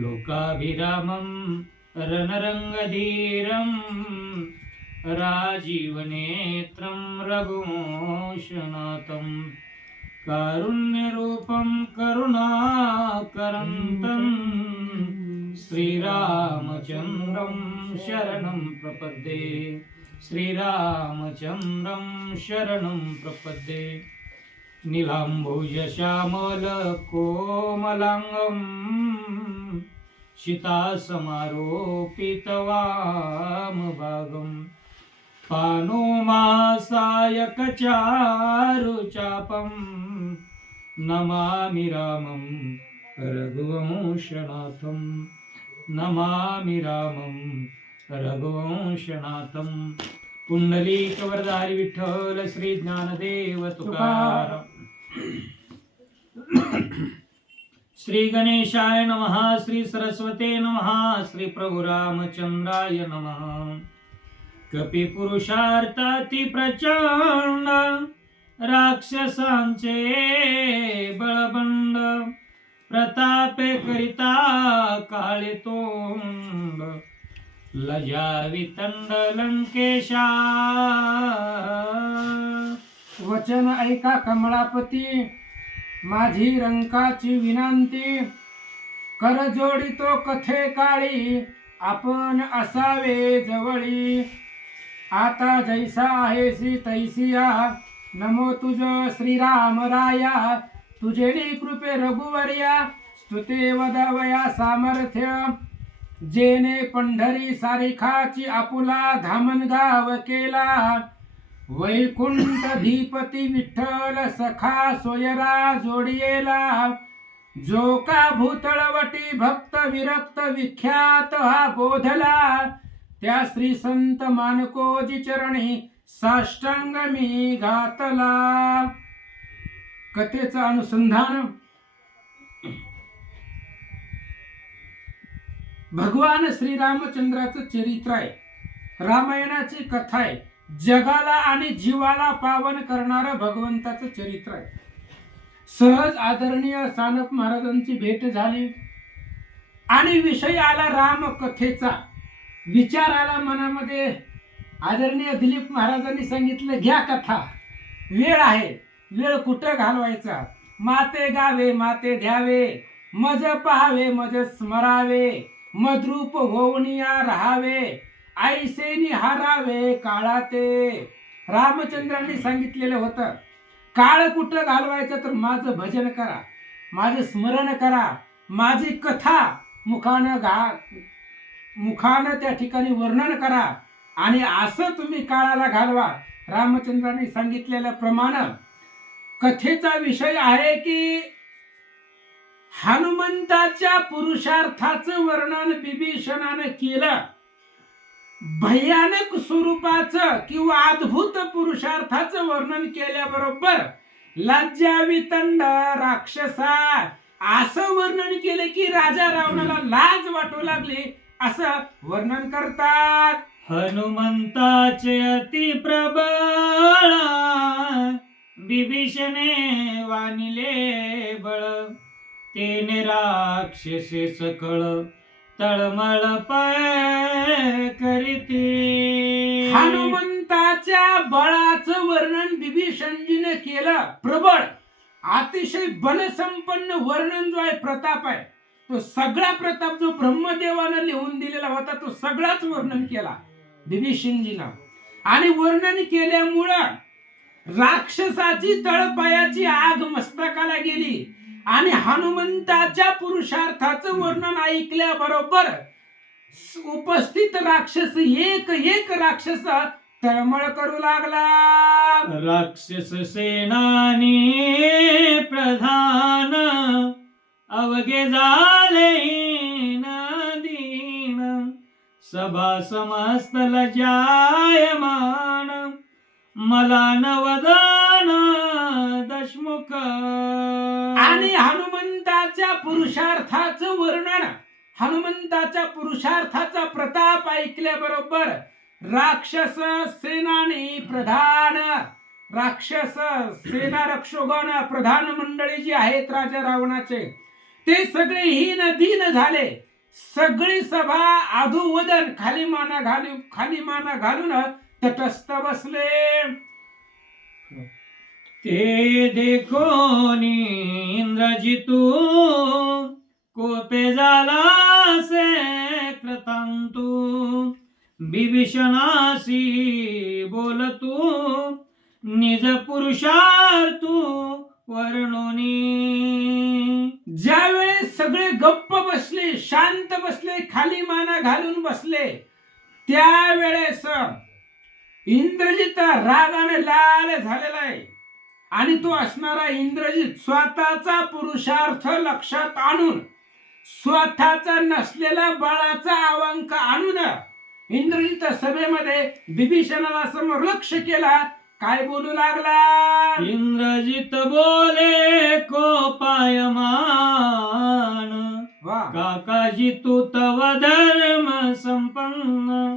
लोकाभिरामं रणरङ्गधीरं राजीवनेत्रं रघुवंशनाथं कारुण्यरूपं करुणाकरन्तं श्रीरामचन्द्रं शरणं प्रपद्ये श्रीरामचन्द्रं शरणं प्रपद्ये नीलाम्बुजश्यामलकोमलाङ्गं शितासमारोपितवामभागं पाणोमासायकचारुचापं नमामि रामं रघुवंशनाथं नमामि रामं रघुवंशनाथं पुंडलीकवरदारी विठ्ठल श्री ज्ञानदेव तुकाराम श्री गणेशाय नमः श्री सरस्वते नमः श्री प्रभु रामचंद्राय नमः कपिपुरुषार्थाति प्रचंड राक्षसांचे बळबंड प्रतापे करिता काळे तोंड लजावितंड लंकेशा वचन ऐका कमळापती माझी रंकाची विनंती कर जोडितो कथे काळी आपण असावे जवळी आता जैसा आहेसी तैसिया नमो तुझ श्रीराम राया तुझेरी कृपे रघुवर्या स्तुते वदवया सामर्थ्य जेने पंढरी सारिखाची आपुला धामणगाव केला वैकुंठ धीपती विठ्ठल सखा सोयरा जोडियेला जो का भूतळवटी भक्त विरक्त विख्यात हा बोधला त्या श्री संत मानकोजी चरणी साष्टांग मी घातला. कथेचं अनुसंधान भगवान श्रीरामचंद्राचं चरित्र आहे. रामायणाची कथा आहे. जगाला आणि जीवाला पावन करणारं भगवंताचं चरित्र आहे. सहज आदरणीय सानप महाराजांची भेट झाली आणि विषय आला राम कथेचा. विचार आला मनामध्ये. आदरणीय दिलीप महाराजांनी सांगितलं घ्या कथा, वेळ आहे, वेळ कुठं घालवायचा, माते गावे माते द्यावे, मज पहावे मज स्मरावे, मद्रूप होऊनिया राहावे, ऐसे निहारावे काळाते. रामचंद्रांनी सांगितलेलं होतं काळ कुठं घालवायचं तर माझं भजन करा, माझं स्मरण करा, माझी कथा मुखानं त्या ठिकाणी वर्णन करा आणि असं तुम्ही काळाला घालवा. रामचंद्रांनी सांगितलेल्या प्रमाणे कथेचा विषय आहे की हनुमंताच्या पुरुषार्थाचं वर्णन विभीषणाने केलं. भयानक स्वरूपाचं किंवा अद्भुत पुरुषार्थाचं वर्णन केल्याबरोबर लज्जावितंड राक्षसा असं वर्णन केलं की राजा रावणाला लाज वाटू लागली असं वर्णन करतात. हनुमंताचे अति प्रबळ विभीषणे वानिले बळ, तेने राक्षसे सकळ तळमळ पाय करीती. हनुमंताच्या बळाचं वर्णन विभीषणजीने केलं. प्रबळ अतिशय बलसंपन्न वर्णन जो आहे, प्रताप आहे, तो सगळा प्रताप जो ब्रह्मदेवानं लिहून दिलेला होता तो सगळाच वर्णन केला विभीषणजीनं. आणि वर्णन केल्यामुळं राक्षसाची तळपायाची आग मस्तकाला गेली आणि हनुमंताच्या पुरुषार्थाचं वर्णन ऐकल्याबरोबर उपस्थित राक्षस एक एक राक्षस तळमळ करू लागला. राक्षस सेनानी प्रधान अवघे झाले दीन, सभा समस्त लजायमान मला नवदान दशमुख. आणि हनुमंताच्या पुरुषार्थाचं वर्णन, हनुमंताच्या पुरुषार्थाचा प्रताप ऐकल्याबरोबर राक्षस सेनानी प्रधान, राक्षस सेना रक्षोगण प्रधान मंडळी जी आहेत राजा रावणाचे, ते सगळे हीन दीन झाले. सगळी सभा अधोवदन खाली माना घालून तटस्थ बसले. ते देखून इंद्रजितू कोपे झाला से कृतांतू. बिभीषणासी बोलतू निज पुरुषार्थू वर्णोनी. ज्या वेळेस सगळे गप्प बसले, शांत बसले, खाली माना घालून बसले, त्यावेळेस इंद्रजित रागाने लाल झालेला आहे. आणि तो असणारा इंद्रजित स्वतःचा पुरुषार्थ लक्षात आणून, स्वतःचा नसलेला बळाचा अवंक आणून इंद्रजित सभेमध्ये बिभीषणाला समोर लक्ष केला. काय बोलू लागला? इंद्रजित बोले कोपायमान. काकाजी तू तव धर्म संपन्न.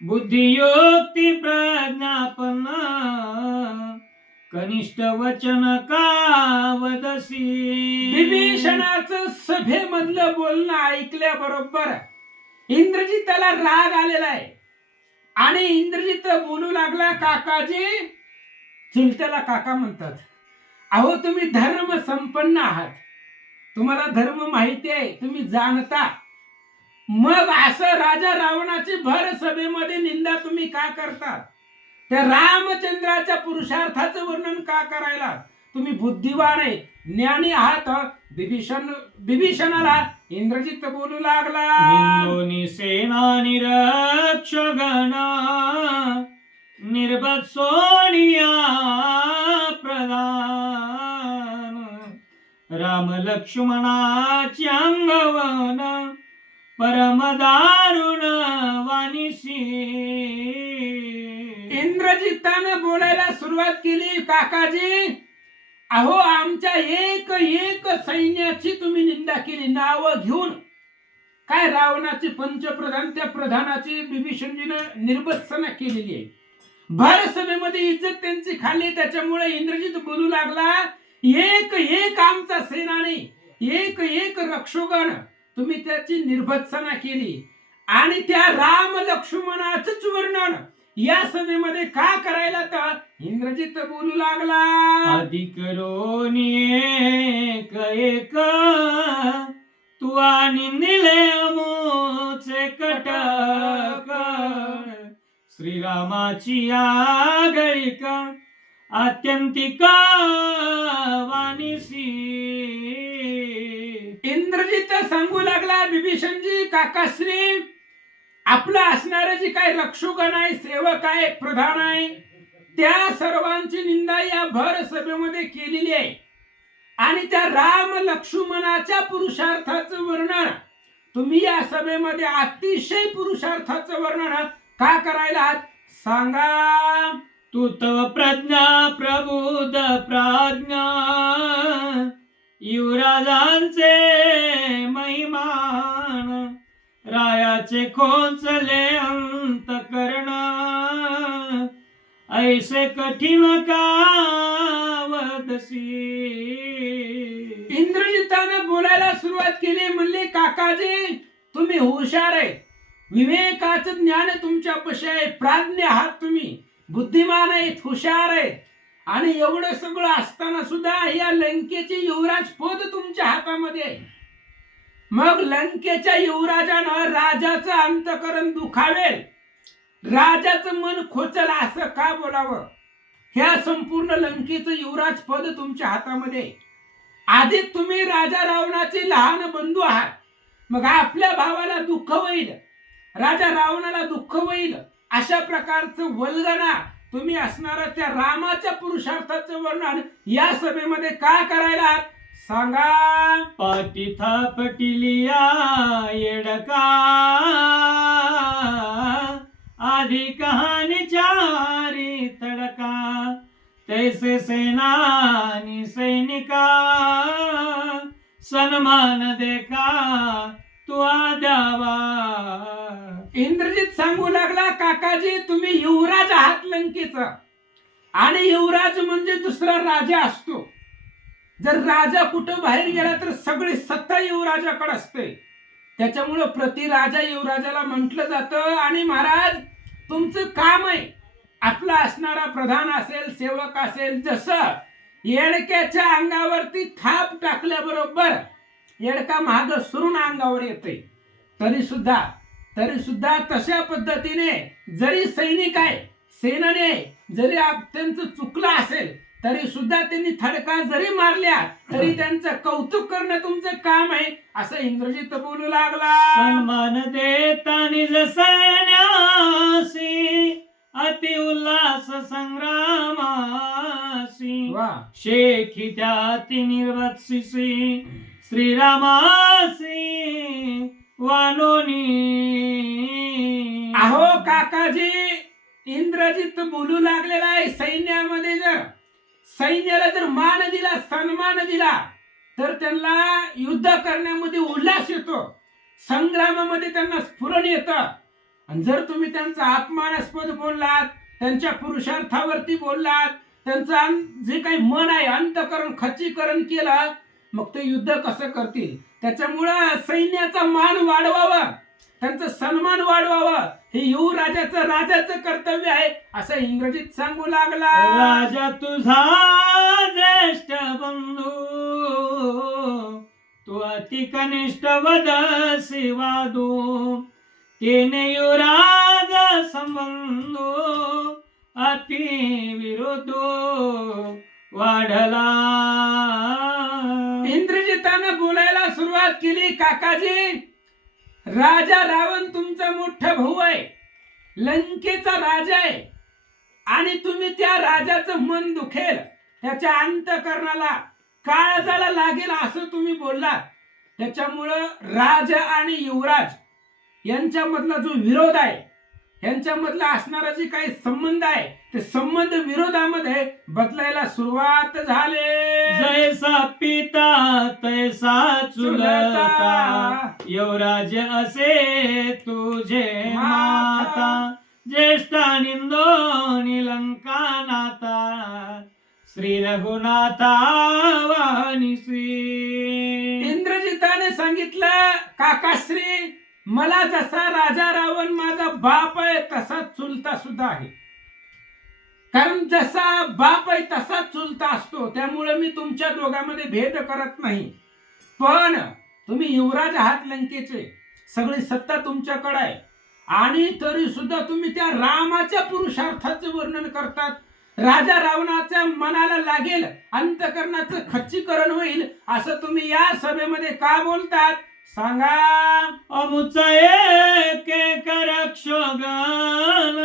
बुद्धियोक्ती प्रज्ञापन्न. कनिष्ठ वचन का वदसी. बिभीषणाचं सभेमधलं बोलणं ऐकल्याबरोबर इंद्रजिताला राग आलेला आहे. आणि इंद्रजित बोलू लागला, काकाजी, चुलत्याला काका म्हणतात, अहो तुम्ही धर्म संपन्न आहात, तुम्हाला धर्म माहिती आहे, तुम्ही जाणता, मग असं राजा रावणाची भर सभेमध्ये निंदा तुम्ही का करता? त्या रामचंद्राच्या पुरुषार्थाचं वर्णन का करायला? तुम्ही बुद्धिवान आहे, ज्ञानी आहात. बिभीषणाला इंद्रजित बोलू लागला, निंदोनी सेना निरक्षगण. निर्भत सोनिया प्रधान. राम लक्ष्मणाची अंगवन. परम दारुण वानिसी. इंद्रजितानं बोलायला सुरुवात केली, काकाजी, अहो आमच्या एक एक सैन्याची तुम्ही निंदा केली नावं घेऊन. काय रावणाचे पंचप्रधान, त्या प्रधानाची बिभीषणजीनं निर्बत्सना केलेली आहे. भर सभेमध्ये इज्जत त्यांची खाल्ली. त्याच्यामुळे इंद्रजित बोलू लागला, एक एक आमचा सेनानी, एक एक रक्षोगण, तुम्ही त्याची निर्भत्सना केली. आणि त्या राम लक्ष्मणाचंच वर्णन या सभेमध्ये का करायला? तर इंद्रजित बोलू लागला, अधिक रोनिये एक तू निंदिले अमोचे कटक. श्रीरामाची आगळिक आत्यंतिक वानिसी. इंद्रजित सांगू लागला, बिभीषणजी, काकाश्री, आपलं असणारे जे काय रक्षोगण आहे, सेवक आहे, प्रधान आहे, त्या सर्वांची निंदा या भर सभेमध्ये केलेली आहे. आणि त्या राम लक्ष्मणाच्या पुरुषार्थाचं वर्णन तुम्ही या सभेमध्ये अतिशय पुरुषार्थाचं वर्णन का करायला? सांगा. तू तव प्रज्ञा प्रबुद प्राज्ञा. युवराजांचे महिमान. रायाचे खोंचले अंतकरण. ऐसे कठीण का वदसी. इंद्रजितानं बोलायला सुरुवात केली. म्हणले, काकाजी, तुम्ही हुशार आहे, विवेकाचं ज्ञान तुमच्यापाशी आहे, प्राज्ञ आहात, तुम्ही बुद्धिमान आहेत, हुशार आहेत. आणि एवढं सगळं असताना सुद्धा या लंकेचे युवराज पद तुमच्या हातामध्ये आहे. मग लंकेच्या युवराजानं राजाचं अंतकरण दुखावेल, राजाचं मन खोचल असं का बोलावं? ह्या संपूर्ण लंकेचं युवराज पद तुमच्या हातामध्ये. आधी तुम्ही राजा रावणाचे लहान बंधू आहात. मग आपल्या भावाला दुःख होईल, राजा रावणाला दुःख होईल, अशा प्रकारचं वल्गना तुम्ही असणारा त्या रामाच्या पुरुषार्थाचं वर्णन या सभेमध्ये का करायला? सांगा. पाटी थापटिलिया येडका. आधी कहाणी चारी तडका. तैसे सेनानी सैनिका. सन्मान देखा तू द्यावा. इंद्रजित सांगू लागला, काकाजी, तुम्ही युवराज आहात लंकेचा. आणि युवराज म्हणजे दुसरा राजा असतो. जर राजा कुठं बाहेर गेला तर सगळी सत्ता युवराजाकडे असते. त्याच्यामुळं प्रति राजा युवराजाला म्हटलं जातं. आणि महाराज तुमचं काम आहे, आपला असणारा प्रधान असेल, सेवक असेल, जसं येडक्याच्या अंगावरती थाप टाकल्याबरोबर येडका महाग सुरून अंगावर येते, तरी सुद्धा तशा पद्धतीने जरी सैनिक आहे, सेनाने जरी त्यांचं चुकलं असेल तरी सुद्धा त्यांनी थडका जरी मारल्या तरी त्यांचं कौतुक करणं तुमचं काम आहे, असं इंद्रजित बोलू लागला. सन्मान देता निज सैन्यासी अति उल्हास संग्रामासी वा शेखी त्याती निर्वत्सिसी श्रीरामासी वानोनी. अहो काकाजी, इंद्रजित बोलू लागलेला आहे, सैन्यामध्ये सैन्याला जर मान दिला, सन्मान दिला तर त्यांना युद्ध करण्यामध्ये उल्हास येतो, संग्रामामध्ये त्यांना स्फुरण येतं. आणि जर तुम्ही त्यांचा अपमानास्पद बोललात, त्यांच्या पुरुषार्थावरती बोललात, त्यांचं जे काही मन आहे अंतकरण खच्चीकरण केलं, मग ते युद्ध कसं करतील? त्याच्यामुळं सैन्याचा मान वाढवावा, त्यांचा सन्मान वाढवावा, हे युवराजाचं राजाचं कर्तव्य आहे, असं इंग्रजीत सांगू लागला. राजा तुझा ज्येष्ठ बंधू तू अति कनिष्ठ वदसी वादू तेने युवराज संबंधो अति विरोध वाढला. इंद्रजितानं बोलायला सुरुवात केली. काकाजी, राजा रावण तुमचा मोठा भाऊ आहे, लंकेचा राजा आहे, आणि तुम्ही त्या राजाचं मन दुखेल, त्याच्या अंतकरणाला काळजाला लागेल असं तुम्ही बोललात. त्याच्यामुळं राजा आणि युवराज यांच्यामधला जो विरोध आहे, यांच्यामधला असणारा जे काही संबंध आहे, ते संबंध विरोधामध्ये बदलायला सुरुवात झाले. जैसा पिता तैसा चुलता युवराज असे तुझे माता ज्येष्ठा निंदोनी लंका नाता श्री रघुनाथा वानिसी. इंद्रजिताने सांगितलं, काकाश्री, मला जसा राजा रावण माझा बाप आहे तसा चुलता सुद्धा आहे. कारण जसा बाप आहे तसा चुलता असतो, त्यामुळे मी तुमच्या दोघांमध्ये भेद करत नाही. पण तुम्ही युवराज आहात लंकेचे, सगळी सत्ता तुमच्याकडे आहे, आणि तरी सुद्धा तुम्ही त्या रामाच्या पुरुषार्थाचे वर्णन करतात. राजा रावणाच्या मनाला लागेल, अंतकरणाचं खच्चीकरण होईल असं तुम्ही या सभेमध्ये का बोलतात? सांगा. अमुचा एक रक्षोगान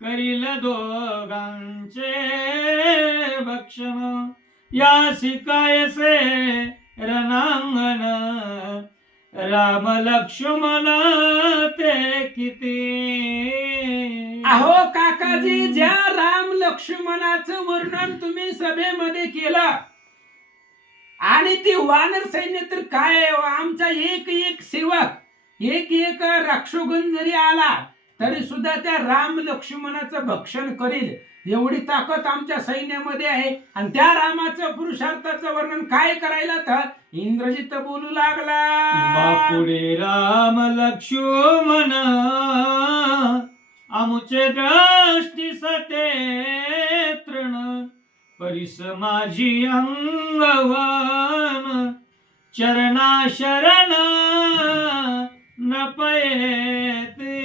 करील दोघांचे भक्षण या शिकायसे रणांगण राम लक्ष्मण ते किती. अहो काकाजी, ज्या राम लक्ष्मणाचं वर्णन तुम्ही सभेमध्ये केलं, आणि ती वानर सैन्य तर काय, आमचा एक एक सेवक एक एक राक्षोगण जरी आला तरी सुद्धा त्या राम लक्ष्मणाचं भक्षण करील एवढी ताकद आमच्या सैन्यामध्ये आहे. आणि त्या रामाचं पुरुषार्थाचं वर्णन काय करायला तर इंद्रजित बोलू लागला. बापुडे राम लक्ष्मण आमुचे दृष्टी सते तृण परिस माझी अंगवान चरणा शरण नपयते.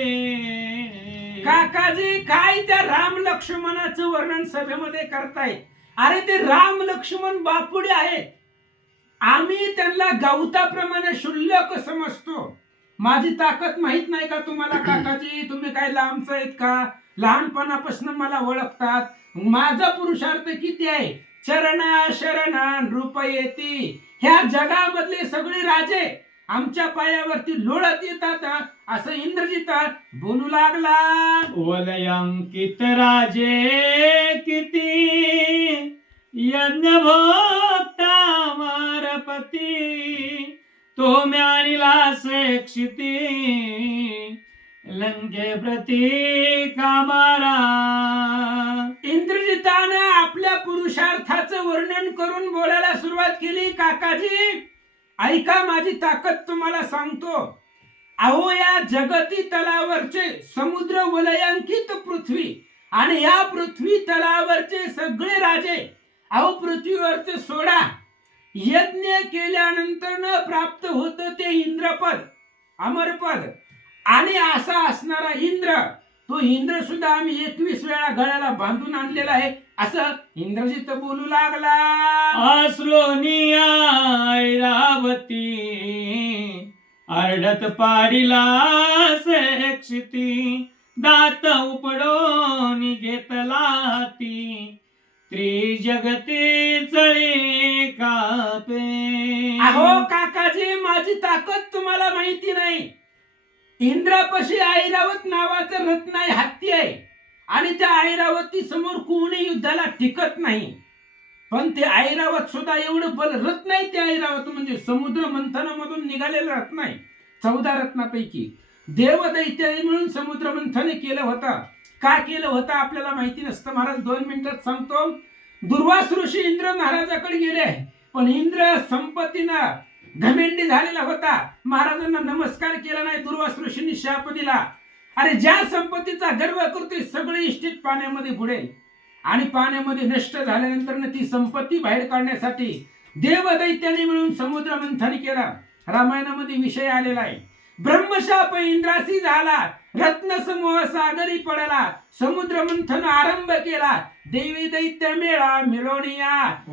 काकाजी, काय त्या राम लक्ष्मणाचं वर्णन सभेमध्ये करताय? अरे ते राम लक्ष्मण बापुडे आहेत, आम्ही त्यांना गवताप्रमाणे शुल्लक समजतो. माझी ताकद माहित नाही का तुम्हाला काकाजी? तुम्ही काय लांबचं आहेत का? लहानपणापासून मला ओळखतात. माझा पुरुषार्थ किती आहे? चरणा शरणा नृपयेती. ह्या जगामधले सगळे राजे आमच्या पायावरती लोळत येतात असं इंद्रजित बोलू लागला. वलयांकित राजे किती यज्ञ भोक्ता मारपती तो म्यानिला से क्षिती लंके प्रती कामारा. इंद्रजितानं आपल्या पुरुषार्थाचं वर्णन करून बोलायला सुरुवात केली. काकाजी, ऐका माझी ताकद तुम्हाला सांगतो. अहो या जगती तलावरचे समुद्र वलयांकित पृथ्वी आणि या पृथ्वी तलावरचे सगळे राजे, अहो पृथ्वीवरचे सोडा, यज्ञ केल्यानंतर न प्राप्त होतं ते इंद्रपद, अमरपद. आणि असा असणारा इंद्र, तो इंद्र सुद्धा आम्ही 21 वेळा गळ्याला बांधून आणलेला आहे, असं इंद्रजित बोलू लागला. आसलोनिया ऐरावती आरडत पाडिला सेक्षिती, दात उपडून घेतला ती, त्रिजगती चळी कापे. अहो काकाजी, माझी ताकद तुम्हाला माहिती नाही. इंद्रापाशी ऐरावत नावाचं रत्न आहे, हत्ती आहे, आणि त्या ऐरावती समोर कोणी युद्धाला टिकत नाही. पण ते ऐरावत सुद्धा एवढं बल रत्न आहे. ते ऐरावत म्हणजे समुद्र मंथनामधून निघालेलं रत्न आहे. 14 रत्नापैकी देवदैत्याने मिळून समुद्र मंथन केलं होतं. का केलं होतं आपल्याला माहिती नसतं महाराज, 2 मिनिटात सांगतो. दुर्वास ऋषी इंद्र महाराजाकडे गेले, पण इंद्र संपत्तीनं घमेंडी झालेला होता. महाराजांना नमस्कार केला नाही. दुर्वास ऋषींनी शाप दिला, अरे ज्या संपत्तीचा गर्व करतोय सगळे इष्टित पाण्यामध्ये बुडेल. आणि पाण्यामध्ये नष्ट झाल्यानंतर ती संपत्ती बाहेर काढण्यासाठी देवदैत्याने मिळून समुद्र मंथन केला. रामायणामध्ये विषय आलेला आहे. ब्रह्मशाप इंद्रासी झाला, रत्न समूह सागरी पडला, समुद्र मंथन आरंभ केला, देवी दैत्य मेळा मिळवणिया.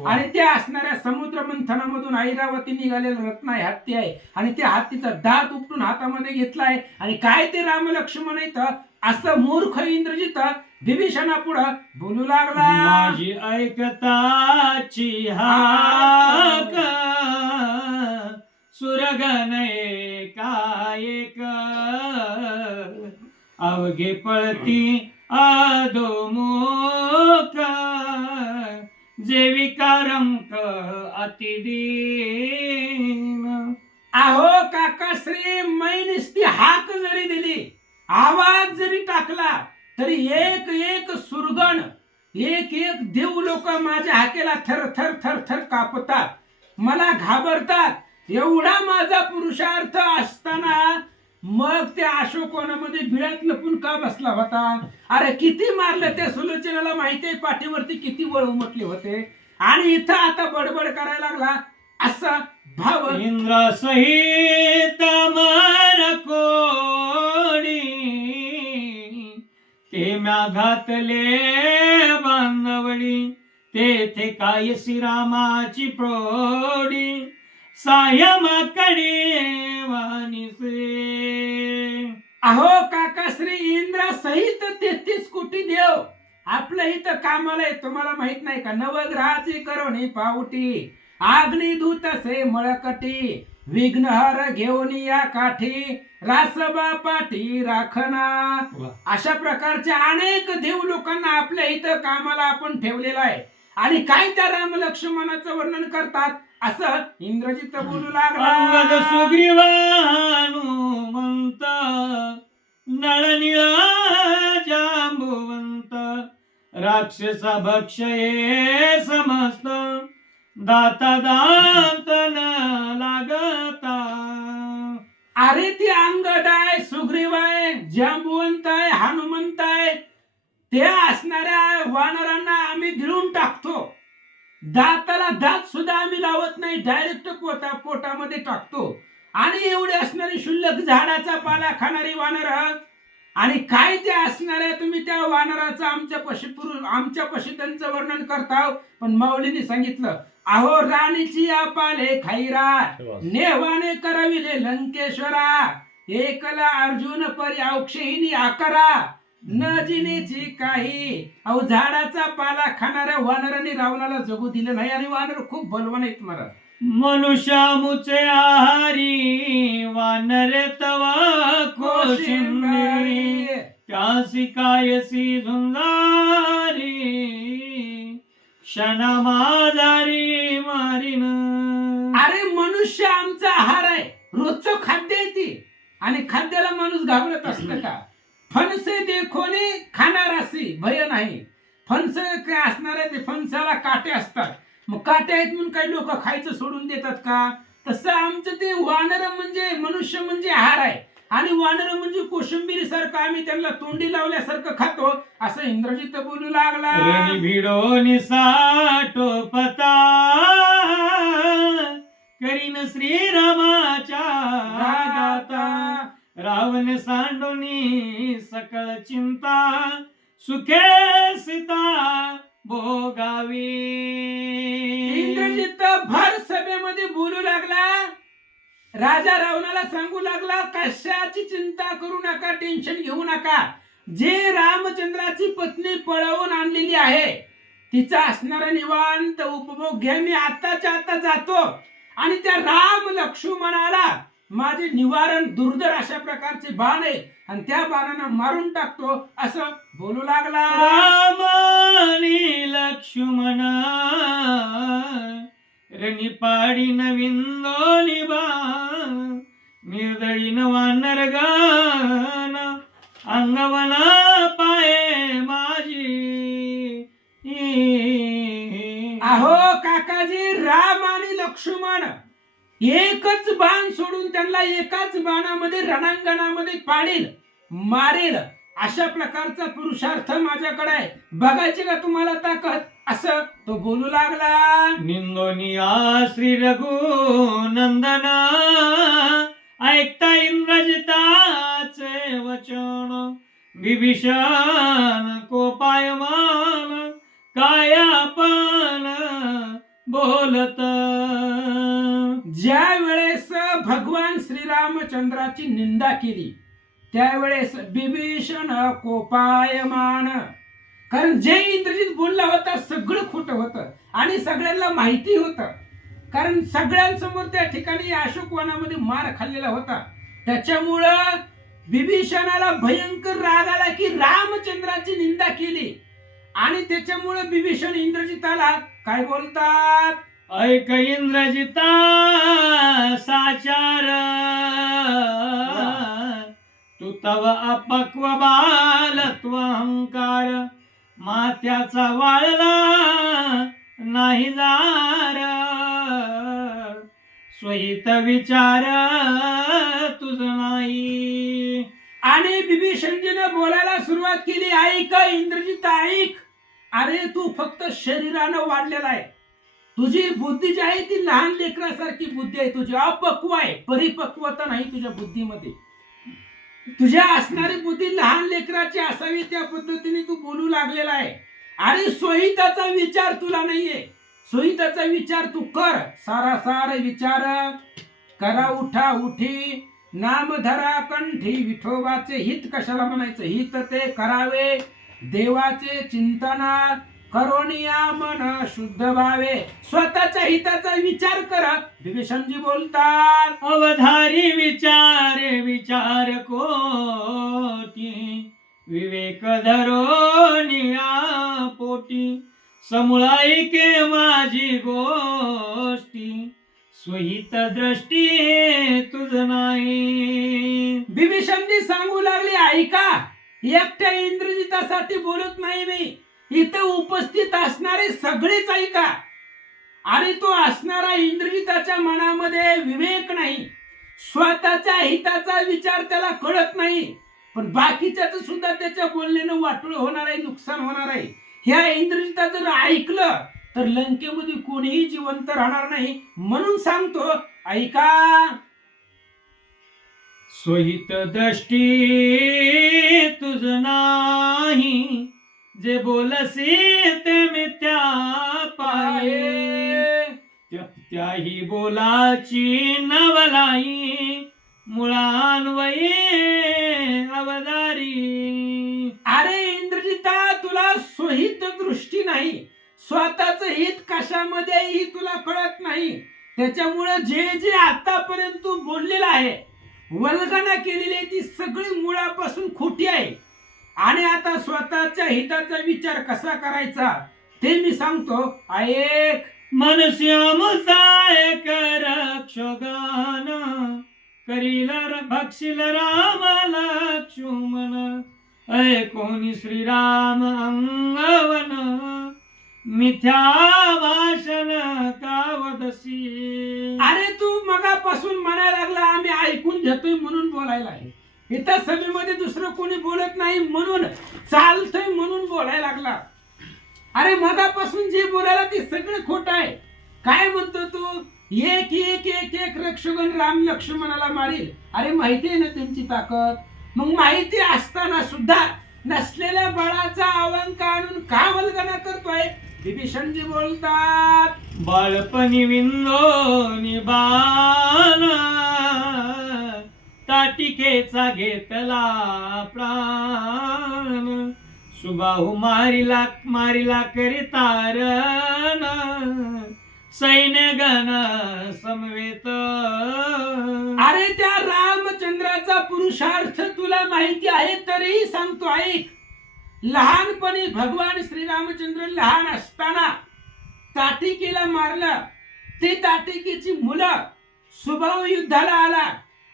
आणि त्या असणाऱ्या समुद्र मंथनामधून ऐरावती निघालेलं रत्न आहे, हत्ती आहे, आणि त्या हत्तीचा दात उपटून हातामध्ये घेतलाय. आणि काय ते राम लक्ष्मण येतं असं मूर्ख इंद्रजित विभीषणा पुढं बोलू लागला. माझी ऐकताची हाक सुरगण एकाएक, अवघे पळती अधोमुख, जेविकारंक अतिदीन. अहो काकाश्री, मैनिस्ती हाक जरी दिली, आवाज जरी टाकला, तरी एक एक सुरगण, एक एक देव लोक माझ्या हाकेला थर थर थर थर कापतात, मला घाबरतात. एवढा माझा पुरुषार्थ असताना मग त्या अशोकवनामध्ये बिळात लपून का बसला होता? अरे किती मारलं त्या सुलोचनाला माहिती आहे, पाठीवरती किती वळ उमटले होते, आणि इथं आता बडबड करायला लागला असा भाव. इंद्र सहित मर कोणी, ते म्या घातले बांधवडी, तेथे काय श्रीरामाची प्रौढी, सायमाकडे वाणीसे. अहो काकाश्री, इंद्रा सहित 33 कोटी देव आपल्या इथं कामाला आहे. तुम्हाला माहित नाही का? नवग्रहाची करोनी पावटी, अग्निदूत से मळकटी, विघ्नहर घेऊन या काठी, रासबा पाठी राखना. अशा प्रकारच्या अनेक देव लोकांना आपल्या इथं कामाला आपण ठेवलेला आहे. आणि काय त्या राम लक्ष्मणाचं वर्णन करतात असं इंद्रजित बोलू लागला. अंगद सुग्रीवानुमंत, नळनिळा जांबुवंत, राक्षस भक्षये समस्त, दाता दांत न लागता. अरे ती अंगद आहे, सुग्रीव आहे, जांबुवंत आहे, हनुमंत आहे, त्या असणाऱ्या वानरांना आम्ही गिळून टाकतो. दाताला दात सुद्धा आम्ही लावत नाही, डायरेक्ट पोटामध्ये टाकतो. आणि एवढे असणारी शुल्लक झाडाचा पाला खाणारी वानर, आणि काय ते असणाऱ्या तुम्ही त्या वानराचं आमच्या पशी त्यांचं वर्णन करता. पण माऊलीने सांगितलं, अहो राणीची या पाले खाईरा, नेवाने करविले लंकेश्वरा, एकला अर्जुन परी औक्षहिनी आकरा, न जिनेची काही. अहो झाडाचा पाला खाणाऱ्या वानरांनी रावणाला जगू दिलं नाही, आणि वानर खूप बलवान आहेत महाराज. मनुष्यामुचे आहारी, वानरे तवा कोशिंबरी, त्यासी कायसी झुंजारी, क्षणा माझारी मारीन. अरे मनुष्य आमचा आहार आहे, रोजचं खाद्य आहे ती, आणि खाद्याला माणूस घाबरत असतं का? फणसे देखोने खाणारासी भय नाही. फणस काय असणार आहे, ते फणसाला काटे असतात. मग काटे आहेत म्हणून काही लोक खायचं सोडून देतात का? तसं आमचं ते वानर म्हणजे मनुष्य म्हणजे आहार आहे आणि वानर म्हणजे कोशिंबिरी सारखं आम्ही त्यांना तोंडी लावल्यासारखं खातो असं इंद्रजित बोलू लागला. रणी भिडो साठोपता करीन श्रीरामाच्या गाता रावण सांडोनी सकळ चिंता सुखे सीता भोगावी. इंद्रजित भर सभेमध्ये बोलू लागला. राजा रावणाला सांगू लागला कशाची चिंता करू नका, टेन्शन घेऊ नका. जे रामचंद्राची पत्नी पळवून आणलेली आहे तिचा असणारा निवांत उपभोग घ्या. मी आताच्या आता जातो आणि त्या राम लक्ष्मणाला माझे निवारण दुर्धर अशा प्रकारचे बाण आहे आणि त्या बाणांना मारून टाकतो असं बोलू लागला. राम आणि लक्ष्मण रणी पाडी नवीन दोन्ही बाण निर्दळीन वानर गान अंगवना पाये माझी. अहो काकाजी, राम आणि लक्ष्मण एकच बाण सोडून त्यांना एकाच बाणामध्ये रणांगणामध्ये पाडेल मारेल अशा प्रकारचा पुरुषार्थ माझ्याकडे आहे. बघायची का तुम्हाला ताकद असं तो बोलू लागला. निंदोनिया श्री रघुनंदन ऐकता इंद्रजिताचे वचन विभीषण कोपायमान काय आपण बोलत. ज्या वेळेस भगवान श्रीरामचंद्राची निंदा केली त्यावेळेस बिभीषण कोपायमान. कारण जे इंद्रजित बोलला होता सगळं खोटं होतं आणि सगळ्यांना माहिती होतं. कारण सगळ्यांसमोर त्या ठिकाणी अशोक वनामध्ये मार खाल्लेला होता. त्याच्यामुळं बिभीषणाला भयंकर राग आला की रामचंद्राची निंदा केली आणि त्याच्यामुळे बिभीषण इंद्रजिताला काय बोलतात. ऐक इंद्रजिता साचार तू तव अपक्व बालत्व अहंकार मात्याचा वाळला नाही जार स्वहित विचार तुझ नाही. आणि बिभीषणजीनं बोलायला सुरुवात केली. ऐक इंद्रजित ऐक, अरे तू फक्त शरीरानं वाढलेला आहे. तुझी बुद्धी जी आहे ती लहान लेकरासारखी बुद्धी आहे. तुझी अपक्व आहे, परिपक्वता नाही तुझ्या बुद्धीमध्ये. तुझ्या असणारी बुद्धी लहान लेकराची असावी त्या पद्धतीने तू बोलू लागलेला आहे. आणि सोयीताचा विचार तुला नाहीये. सोयीताचा विचार तू कर. सारासार विचार करा उठा उठी नाम धरा कंठी. विठोबाचे हित कशाला म्हणायचं, हित ते करावे देवाचे चिंतना करोनिया मन शुद्ध व्हावे. स्वतःच्या हिताचा विचार करा. विभीषणजी बोलतात. अवधारी विचारे विचार कोटी विवेक धरोनिया पोटी समूळाई के माझी गोष्टी स्वहित दृष्टी तुझ नाही. बिभीषणजी सांगू लागले ऐका, एकट्या इंद्रजितासाठी बोलत नाही मी, इथं उपस्थित असणारे सगळेच ऐका. आणि तो असणारा इंद्रजिताच्या मनामध्ये विवेक नाही, स्वतःच्या हिताचा विचार त्याला कळत नाही, पण बाकीच्याच सुद्धा त्याच्या बोलण्यानं वाटोळ होणार आहे, नुकसान होणार आहे. ह्या इंद्रजिता जर ऐकलं तर लंकेमध्ये कोणीही जिवंत राहणार नाही. म्हणून सांगतो ऐका. स्वहित दृष्टी तुझ नाही जे बोलसी ते मिथ्या पाये. त्याही बोलाची नवलाई मुळान्वये अवधारी. अरे इंद्रजिता, तुला स्वहित दृष्टी नाही, स्वतःच हित कशामध्येही तुला कळत नाही. त्याच्यामुळे जे जे आतापर्यंत तू बोललेला आहे, वल्गना केलेली आहे, ती सगळी मुळापासून खोटी आहे. आणि आता स्वतःच्या हिताचा विचार कसा करायचा ते मी सांगतो ऐक. मनस्यामुसाय कर क्षोगान करील भक्षिल राम लक्ष्मण ऐकोनी श्रीराम अंगवन मिथ्या भाषण का वदसी. अरे तू मगापासून म्हणायला लागला आम्ही ऐकून घेतोय म्हणून बोलायला आहे. इथं सभेमध्ये दुसरं कोणी बोलत नाही म्हणून चालतंय म्हणून बोलायला लागला. अरे मगापासून जे बोलायला ते सगळं खोटं आहे. काय म्हणतो तू? एक एक एक एक रक्षगण राम लक्ष्मणाला मारील. अरे माहिती आहे ना त्यांची ताकद. मग माहिती असताना सुद्धा नसलेल्या बळाचा अलंकार आणून का वल्गना करतोय? विभीषणजी बोलतात, बाळपणी विंदोनी बाण ताटिकेचा घेतला प्राण. सुबाहू मारिला करितारण सैन्यगण समवेत. अरे त्या रामचंद्राचा पुरुषार्थ तुला माहिती आहे तरीही सांगतो ऐक. लहानपणी भगवान श्रीरामचंद्र लहान असताना ताटिकेला मारलं. ते ताटिकेची मुलं सुबाहू युद्धाला आला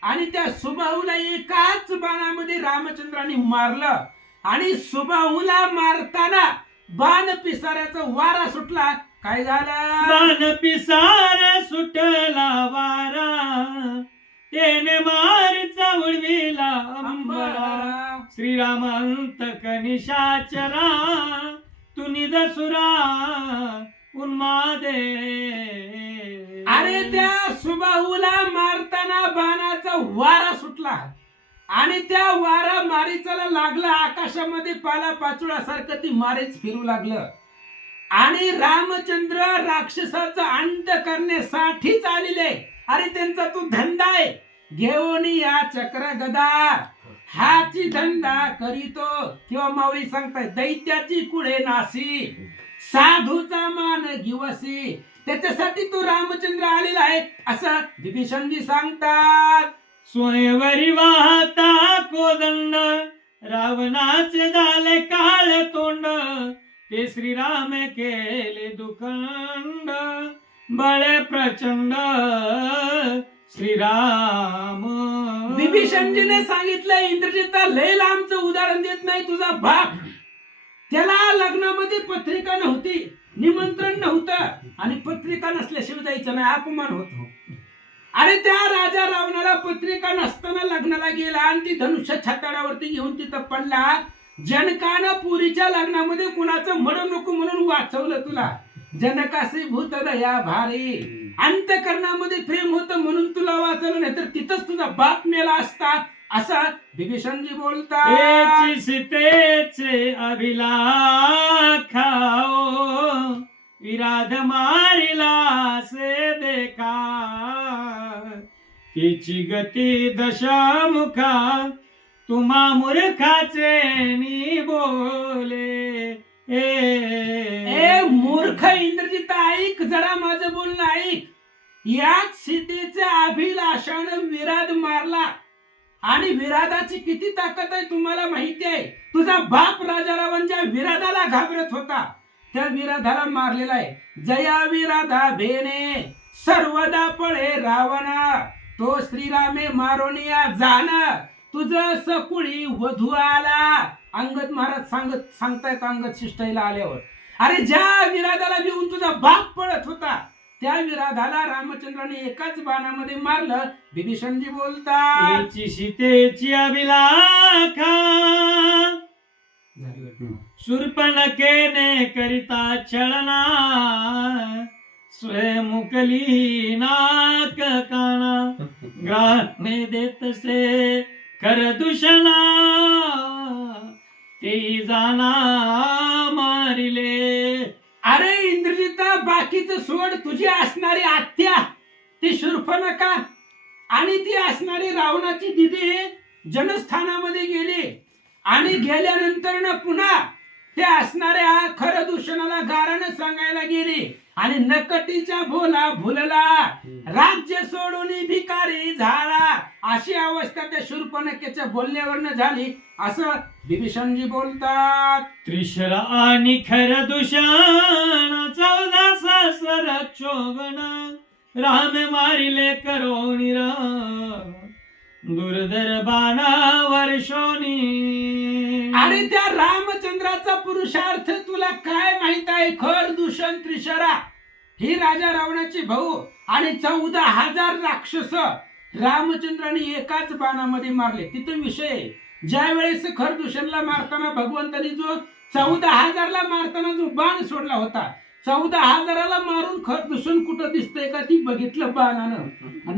आणि त्या सुबाहूला एकाच बाणामध्ये रामचंद्राने मारलं. आणि सुबाहूला मारताना बाण पिसाऱ्याचा वारा सुटला. काय झालं? बाण पिसार सुटला वारा तेने मारीचा उडविला अंबरा. श्रीराम अंतक निशाचरा तू निदसुरा उन्मादे. अरे त्या सुबाहूला मारताना बाणाचा वारा सुटला आणि त्या वारा मारीचाला लागला. आकाशामध्ये पाला पाचोळ्यासारखं ती मारीच फिरू लागलं. आणि रामचंद्र राक्षसाचा अंत करण्यासाठीच आलेले. अरे त्यांचा तो धंदा आहे. घेऊन या चक्र गदा हाची धंदा करीतो. किंवा माऊली सांगताय दैत्याची कुळे नासी साधूचा मान गिवसी. त्याच्यासाठी तो रामचंद्र आलेला आहे असं विभीषणजी सांगतात. स्वयंवरी वाहता कोदंड रावणाचे झाले काळ तोंड. ते श्रीराम केले दुखंड बळे प्रचंड श्रीराम. विभीषणजीने सांगितलं इंद्रजिता लय लांबचं उदाहरण देत नाही. तुझा बाप त्याला लग्नामध्ये पत्रिका नव्हती, निमंत्रण नव्हतं आणि पत्रिका नसल्याशिवाय जायचं नाही, अपमान होतो. अरे त्या राजा रावणाला पत्रिका नसताना लग्नाला गेला आणि ती धनुष्य छाताडावरती घेऊन तिथं पडला. जनकानं पुरीच्या लग्नामध्ये कुणाचं मड नको म्हणून वाचवलं तुला. जनकासी भूत दया भारी अंतकरणामध्ये प्रेम होतं म्हणून तुला वाचवलं, नाही तर तिथंच तुझा बाप मेला असता असं विभीषणजी बोलतात. सीतेचे अभिलाखाओ विराध मारिला से देखा. तिची गती दशमुखा तुम्हा मूर्खाचे नि बोले. ए मूर्ख इंद्रजित ऐक जरा माझं बोलणं ऐक. याच सीतेच्या अभिलाषानं विराध मारला आणि विराधाची किती ताकद आहे तुम्हाला माहिती आहे. तुझा बाप राजा रावणच्या विराधाला घाबरत होता, त्या विराधाला मारलेला आहे. जया विराधा भेने सर्वदा पळे रावणा. तो श्रीरामे मारोनिया जाण तुझं सकुळी वधू आला. अंगद महाराज सांगतायत अंगद शिष्टाईला आल्यावर. अरे ज्या विराधाला घेऊन तुझा बाप पळत होता त्या विराधाला रामचंद्राने एकाच बाणामध्ये मारलं. विभीषणजी बोलतात. सीतेची अभिलाखा शूर्पणखेने करिता छळना. स्वयंमुकली नाक काना ग्राहने देतसे कर दूषणा. ते जाना मारिले. अरे इंद्रजिता बाकीचं सोड. तुझी असणारी आत्या ती शूर्पणखा आणि ती असणारी रावणाची दिदी जनस्थानामध्ये गेली आणि गेल्यानंतर ना पुन्हा ते असणाऱ्या खरदूषणाला गारानं सांगायला गेली आणि नकटीच्या भोला भुलला राज्य सोडून भिकारी झाला. अशी अवस्था त्या शूर्पणखेच्या बोलण्यावरनं झाली असं विभीषणजी बोलतात. त्रिशर आणि खरदूषण 14 सहस्र चोगण राम मारिले करोनिर दुर्धर बाणा वर्षोनी. आणि त्या रामचंद्राचा पुरुष पुरुषार्थ तुला काय माहित आहे? खर दूषण त्रिशरा ही राजा रावणाचे भाऊ आणि 14,000 राक्षस रामचंद्राने एकाच बाणामध्ये मारले. तिथं विषय आहे. ज्या वेळेस खरदूषणला मारताना भगवंतानी जो 14,000ला मारताना जो बाण सोडला होता, 14,000ला मारून खरदूषण कुठं दिसतंय का ती बघितलं बाणानं.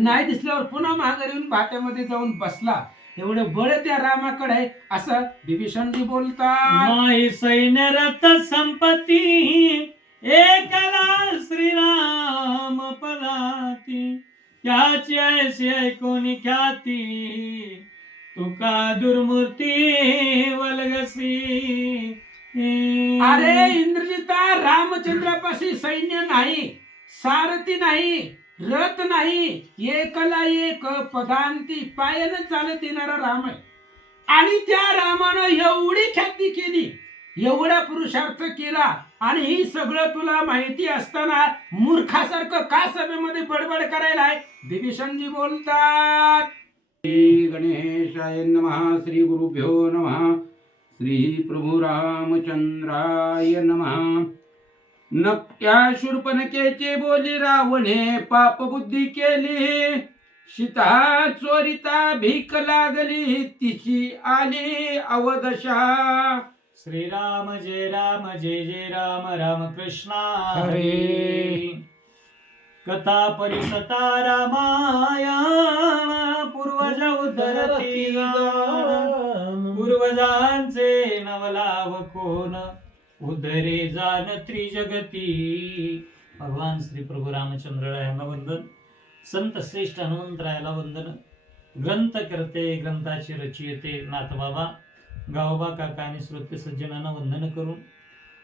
नाही दिसल्यावर पुन्हा महागारी येऊन भाट्यामध्ये जाऊन बसला. एवढं बळ त्या रामाकडे आहे असं विभीषणजी बोलतात. माही सैन्य रथ संपत्ती एकला श्रीराम पदाती, त्याची ऐशी ऐकून ख्याती तुका दुर्मूर्ती वलगसी. अरे इंद्रजिता, रामचंद्रापाशी सैन्य नाही, सारथी नाही, रथ नाही, एकला एक पदांती पायानं चालत येणारा राम आहे. आणि त्या रामानं एवढी ख्याती केली, एवढा पुरुषार्थ केला, आणि ही सगळं तुला माहिती असताना मूर्खासारखं का सभेमध्ये बडबड करायला आहे? विभीषणजी बोलतात. श्री गणेशाय नमः. श्री गुरुभ्यो नमः. श्री प्रभू रामचंद्राय नमः. नक्या शूर्पणखेचे बोली रावणे पाप बुद्धी केली, सीता चोरिता भीक लागली तिची आली अवदशा. श्रीराम जय राम जय जय राम राम कृष्णा हरे. कथा परिसता रामायण पूर्वज उद्धरती गान, पूर्वजांचे नवलाव कोण उद्धरे जान त्रिजगती. भगवान श्री प्रभू रामचंद्र यांना वंदन, संत श्रेष्ठ हनुमंतरायाला वंदन, ग्रंथ करते ग्रंथाचे रचयिते नाथबाबा गावोबा काका आणि श्रोते सज्जनांना वंदन करून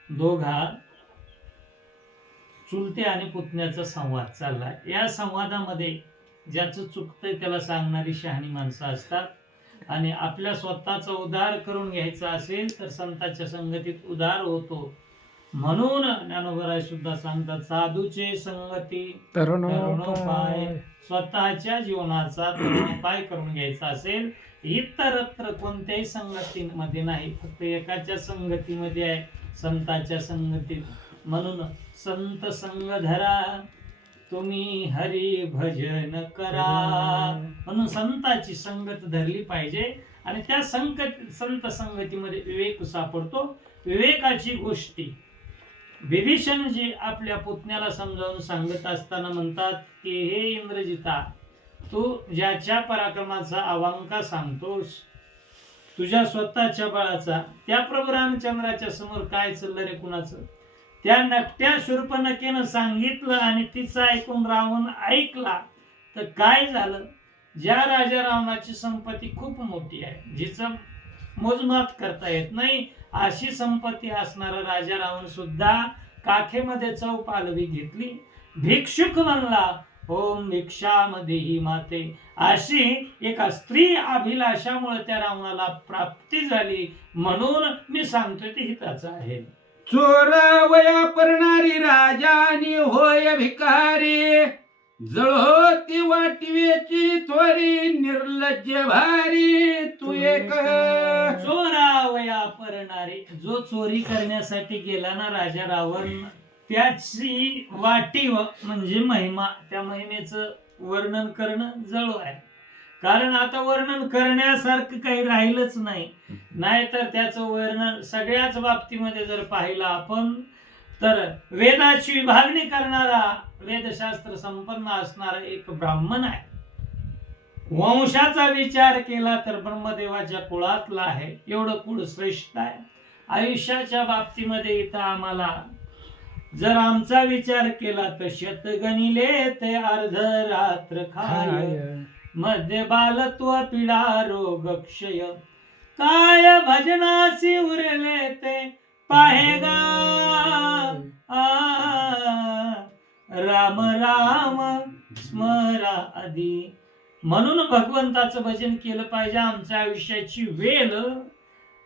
दोघा चुलते आणि पुतण्याचा संवाद चाललाय. या संवादामध्ये ज्याचं चुकतंय त्याला सांगणारी शहाणी माणसं असतात, आणि आपल्या स्वतःचा उद्धार करून घ्यायचा असेल तर संतांच्या संगतीत उद्धार होतो. म्हणून ज्ञानोबराय सुद्धा सांगतात, साधूचे संगती तरुणोपाय. स्वतःच्या जीवनाचा तरुणोपाय करून घ्यायचा असेल इतरत्र कोणत्याही संगतीमध्ये नाही, फक्त एकाच्या संगतीमध्ये आहे, संतांच्या संगतीत. म्हणून संत संग धरा तुम्ही हरी भजन करा. म्हणून संताची संगत धरली पाहिजे, आणि त्या संत संगतीमध्ये विवेक सापडतो. विवेकाची गोष्टी विभीषण जी आपल्या पुतण्याला समजावून सांगत असताना म्हणतात की हे इंद्रजिता, तू ज्याच्या पराक्रमाचा अवांका सांगतोस, तुझ्या स्वतःच्या बळाचा, त्या प्रभू रामचंद्राच्या समोर काय चाललं रे कुणाचं? त्या नकट्या शूर्पणखेनं सांगितलं आणि तिचं ऐकून रावण ऐकला तर काय झालं? ज्या राजा रावणाची संपत्ती खूप मोठी आहे, जिचं मोजमात करता येत नाही, अशी संपत्ती असणारा राजा रावण सुद्धा काखेमध्ये चव पालवी घेतली, भिक्षुक म्हणला, ओम भिक्षामध्ये ही माते. अशी एका स्त्री अभिलाषामुळे त्या रावणाला प्राप्ती झाली. म्हणून मी सांगतोय ते हिताचं आहे. चोरावया परणारी राजानी होय भिकारी, जळहोती वाटवेची थोरी निर्लज्ज भारी. तू एक चोरावया परणारी, जो चोरी करण्यासाठी गेला ना राजा रावण, त्याची वाटीव म्हणजे महिमा, त्या महिमेचं वर्णन करणं जळू आहे. कारण आता वर्णन करण्यासारखं काही राहिलंच नाही. नाहीतर त्याचं वर्णन सगळ्याच बाबतीमध्ये जर पाहिलं आपण तर वेदाची विभागणी करणारा, वेदशास्त्र संपन्न असणारा एक ब्राह्मण आहे. वंशाचा विचार केला तर ब्रह्मदेवाच्या कुळातला आहे. एवढं कुळ श्रेष्ठ आहे. आयुष्याच्या बाबतीमध्ये इथं आम्हाला जर आमचा विचार केला तर शत गणिले ते अर्ध रात्र खाय, मध्य बालत्व पीडा रोग क्षय, काय भजनासी उरले ते पाहेगा, राम राम स्मरा आधी. म्हणून भगवंताचं भजन केलं पाहिजे. आमच्या आयुष्याची वेल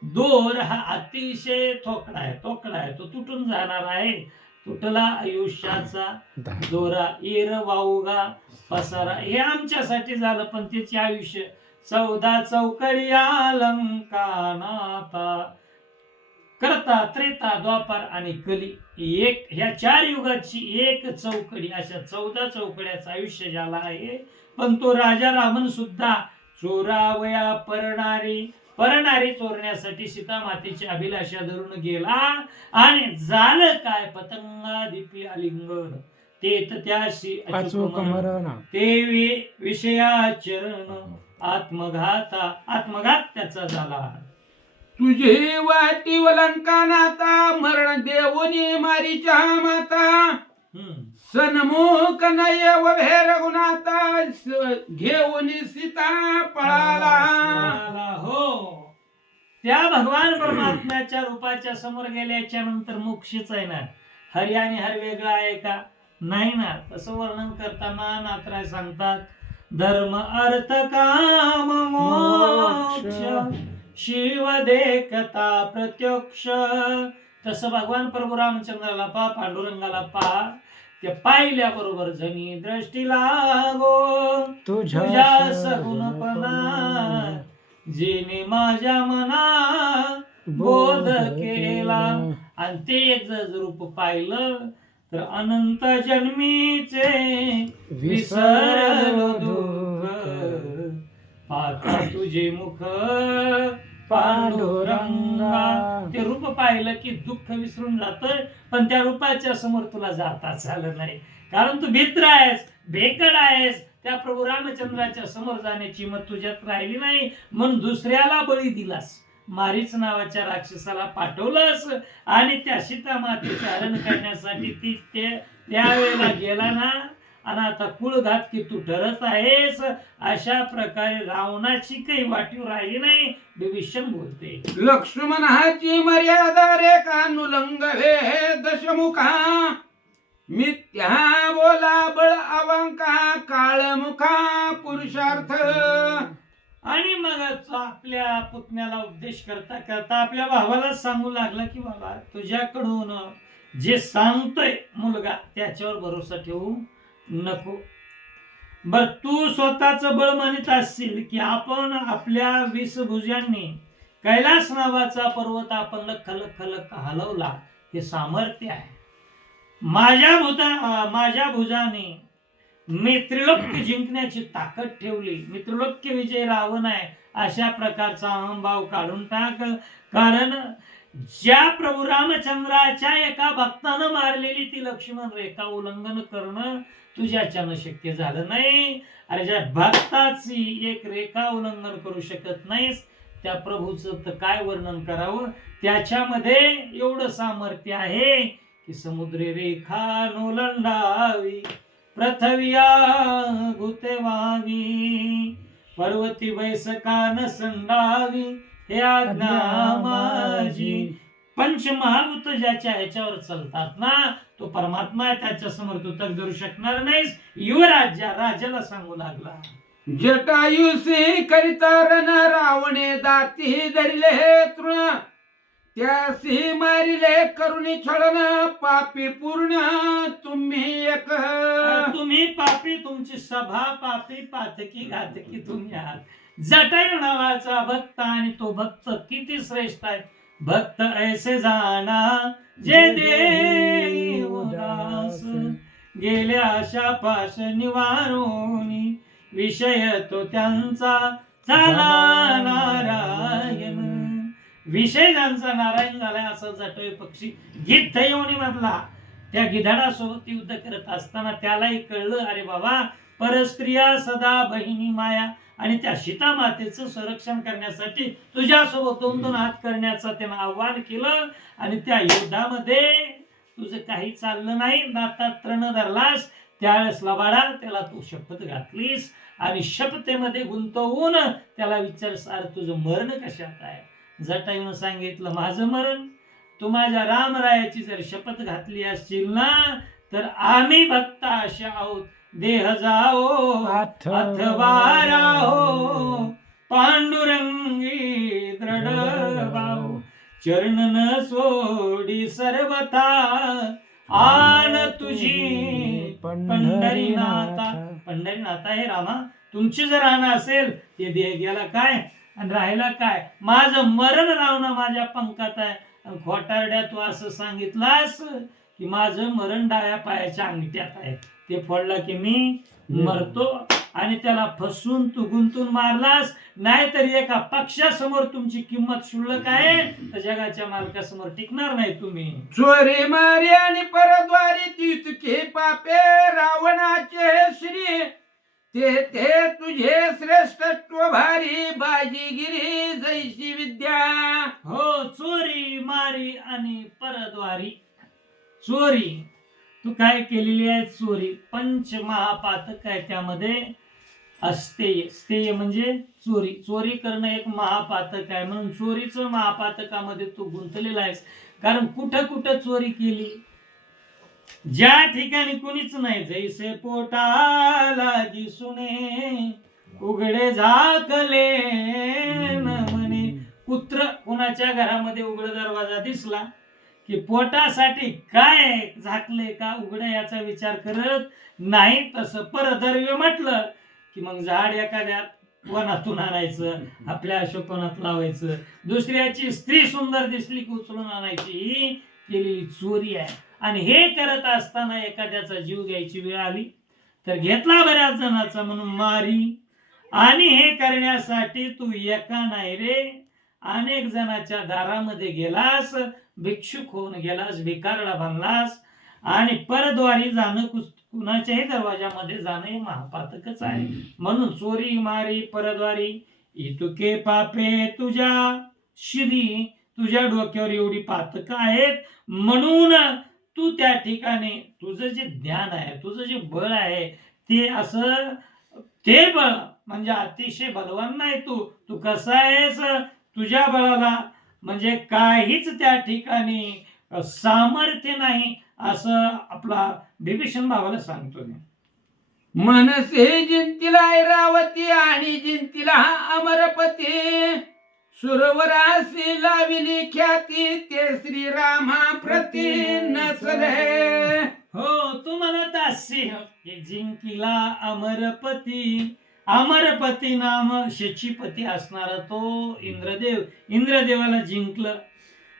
दोर हा अतिशय ठोकळा आहे, तो तुटून जाणार आहे. तुटला आयुष्याचा दोरा, येर वाऊगा पसारा, हे आमच्यासाठी झालं, पण त्याचे आयुष्य 14 चौकडी अलंका नाता. करता, त्रेता, द्वापार आणि कली एक, ह्या 4 युगाची एक चौकडी, अशा 14 चौकड्याचं आयुष्य ज्याला आहे. पण तो राजा रावण सुद्धा चोरावया परणारी चोरण्यासाठी सीता मातेची अभिलाषा धरून गेला. आणि झालं काय, पतंगादिपी आलिंगन ते त्याशी अचूक मरण. ते विषयाचरण आत्मघात त्याचा झाला. तुझे वाटी वलंका नाता, मरण देऊनी मारीच्या माता. सन्मुख नयव रघुनाथा, घेऊन सीता पळाला. हो, त्या भगवान परमात्म्याच्या रूपाच्या समोर गेल्याच्या नंतर मोक्षच आहे ना. हरी आणि हर वेगळा आहे का? नाही ना. तसं वर्णन करताना नाथराय सांगतात, धर्म अर्थ काम मोक्ष शिव देखता प्रत्यक्ष. तसं भगवान प्रभू रामचंद्राला पहा, पांडुरंगाला पहा, ते पाहिल्या बरोबर जणी दृष्टी लागो तुझ्या सगुणपणा, जिने माझ्या मना बोध केला. आणि ते एक जर रूप पाहिलं तर अनंत जन्मीचे विसरलो दुःख, पाहता तुझे मुख पांडुरंगा. ते रूप पाहिलं की दुःख विसरून जातोय, पण त्या रूपाच्या समोर तुला जाताच आलं नाही, कारण तू भित्र आहेस, भेकड आहेस. त्या प्रभू रामचंद्राच्या समोर जाण्याची मग तुझ्यात राहिली नाही, म्हणून दुसऱ्याला बळी दिलास, मारीच नावाच्या राक्षसाला पाठवलंस. आणि त्या सीता मातेचे हरण करण्यासाठी ती त्यावेळेला गेला ना. आणि आता कुळघात की तू ठरत आहेस. अशा प्रकारे रावणाची काही वाटीव राहिली नाही. विभीषण बोलते, लक्ष्मणाची मर्यादा रेखानुलंग हे दशमुखा, मिथ्या बोला बळ अवंका, काळमुखा पुरुषार्थ. आणि मग आपल्या पुतण्याला उपदेश करता करता आपल्या भावाला सांगू लागला की बाबा, तुझ्याकडून जे सांगतोय मुलगा त्याच्यावर भरोसा ठेवू नको. बर, तू स्वतःच बळ मानित असशील की आपण आपल्या 20 भुजांनी कैलास नावाचा पर्वत आपण लख लख लख हलवला, हे सामर्थ्य आहे. माझ्या भुजाने मी त्रिलोक्य जिंकण्याची ताकद ठेवली, मी त्रिलोक्य विजय रावण आहे, अशा प्रकारचा अहंभाव काढून टाक. कारण ज्या प्रभू रामचंद्राच्या एका भक्तानं मारलेली ती लक्ष्मण रेखा उल्लंघन करणं तुझ्याच्यानं शक्य झालं नाही. अरे ज्या भक्ताची एक रेखा उल्लंघन करू शकत नाहीस, त्या प्रभूचं तर काय वर्णन करावं. त्याच्यामध्ये एवढं सामर्थ्य आहे की समुद्री रेखा नोलंडावी, पृथ्विया भूते व्हावी, पर्वती बैसका संडावी, हे आज्ञा माझी. पंचमहाभूत ज्याच्या ह्याच्यावर चालतात ना, तो परमात्मा आहे, त्याच्या समोर तू तग धरू शकणार नाहीस. युवराज राजाला सांगू लागला, जटायुसी करिता रण रावणे दाती धरिले हे तृण, त्यासी मारिले करुणी छळन, पापी पूर्ण तुम्ही एक. तुम्ही पापी, तुमची सभा पापी, पातकी घातकी तुम्ही आहात. जटायू नावाचा भक्त, आणि तो भक्त किती श्रेष्ठ आहे. भक्त ऐसे जाना जे देवदास, गेल्या आशा पाश निवारोनी, विषय तो त्यांचा झाला नारायण. विषय ज्यांचा नारायण झालाय असं जटोय पक्षी गिद्ध योनी मधला त्या गिधाडासोबत युद्ध करत असताना त्यालाही कळलं, अरे बाबा, परस्त्रिया सदा बहिणी माया. आणि त्या सीता मातेचं संरक्षण करण्यासाठी तुझ्यासोबत 2-2 हात करण्याचं त्यानं आव्हान केलं. आणि त्या युद्धामध्ये तुझं काही चाललं नाही, दातात तृण धरलास, त्यावेळेस लबाडा त्याला तू शपथ घातलीस. आणि शपथेमध्ये गुंतवून त्याला विचारस, अरे तुझं मरण कशात आहे. जटायून सांगितलं, माझं मरण, तू माझ्या रामरायाची जर शपथ घातली असशील ना, तर आम्ही भक्त असे आहोत, देह जाओ अथवा राहो, पांडुरंगी दृढ भाव, चरण न सोडी सर्वथा, आन तुझी पंढरीनाथा. पंढरीनाथा हे रामा, तुमची जर आण असेल, ते देह गेला काय आणि राहिला काय. माझं मरण रावणं माझ्या पंखात आहे, आणि खोटारड्या तू असं सांगितलास की माझं मरण डाव्या पायाच्या अंगठ्यात आहे, ते फोडला की मी मरतो, आणि त्याला फसवून तू गुंतून मारलास. नाहीतरी एका पक्षासमोर तुमची किंमत शुल्लक आहे, तर जगाच्या मालकासमोर टिकणार नाही तुम्ही. चोरी मारी आणि परद्वारी तितके पापे रावणाचे श्री, ते तुझे श्रेष्ठत्व भारी बाजीगिरी जैशी विद्या. हो, चोरी मारी आणि परद्वारी. चोरी तू काय केलेली आहे? चोरी. पंच महापातक आहे त्यामध्ये अस्तेय. स्थेय म्हणजे चोरी. चोरी करणं एक महापातक आहे, म्हणून चोरीचं महापातकामध्ये तू गुंतलेला आहेस. कारण कुठं कुठं चोरी केली? ज्या ठिकाणी कुणीच नाही, जैसे पोटाला दिसुने उघडे झाकले न म्हणे. कुत्र कुणाच्या घरामध्ये उघड दरवाजा दिसला की पोटासाठी काय झाकले का उघड याचा विचार करत नाही. तसं परधर्व्य म्हटलं की मग झाड एखाद्या वनातून आणायचं, आपल्या अशोकवनात लावायचं. दुसऱ्याची स्त्री सुंदर दिसली की उचलून आणायची, ही केलेली चोरी आहे. आणि हे करत असताना एखाद्याचा जीव घ्यायची वेळ आली तर घेतला बऱ्याच जणांचा, म्हणून मारी. आणि हे करण्यासाठी तू एका नाही रे, अनेक जणांच्या दारामध्ये गेलास, भिक्षुक होऊन गेलास, भिकारडा बनलास. आणि परद्वारी जाणं, कुणाच्याही दरवाजामध्ये जाणं हे महापातकच आहे. म्हणून चोरी मारी परद्वारी इतुके पापे तुझ्या श्री, तुझ्या डोक्यावर एवढी पातक आहेत. म्हणून तू त्या ठिकाणी तुझं जे ज्ञान आहे, तुझं जे बळ आहे, ते असं ते बळ म्हणजे अतिशय बलवान नाही. तू कसा आहेस? तुझ्या बळाला म्हणजे काहीच त्या ठिकाणी सामर्थ्य नाही, असं आपला बिभीषण भावाला सांगतो. मनसे जिंतीला ऐरावती आणि जिंतीला अमरपती, सुरवरासी लाविली ख्याती, ते श्रीरामा प्रती नचले. हो, तू म्हणत असे की जिंकीला अमरपती. अमरपती नाम शचीपती असणारा तो इंद्रदेव, इंद्रदेवाला जिंकलं.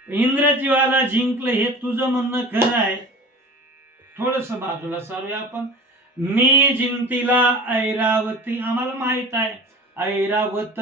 इंद्रजीवाला जिंकलं हे तुझं म्हणणं खरं आहे. थोडस बाजूला सारूया आपण. मी जिंतीला ऐरावती, आम्हाला माहित आहे ऐरावत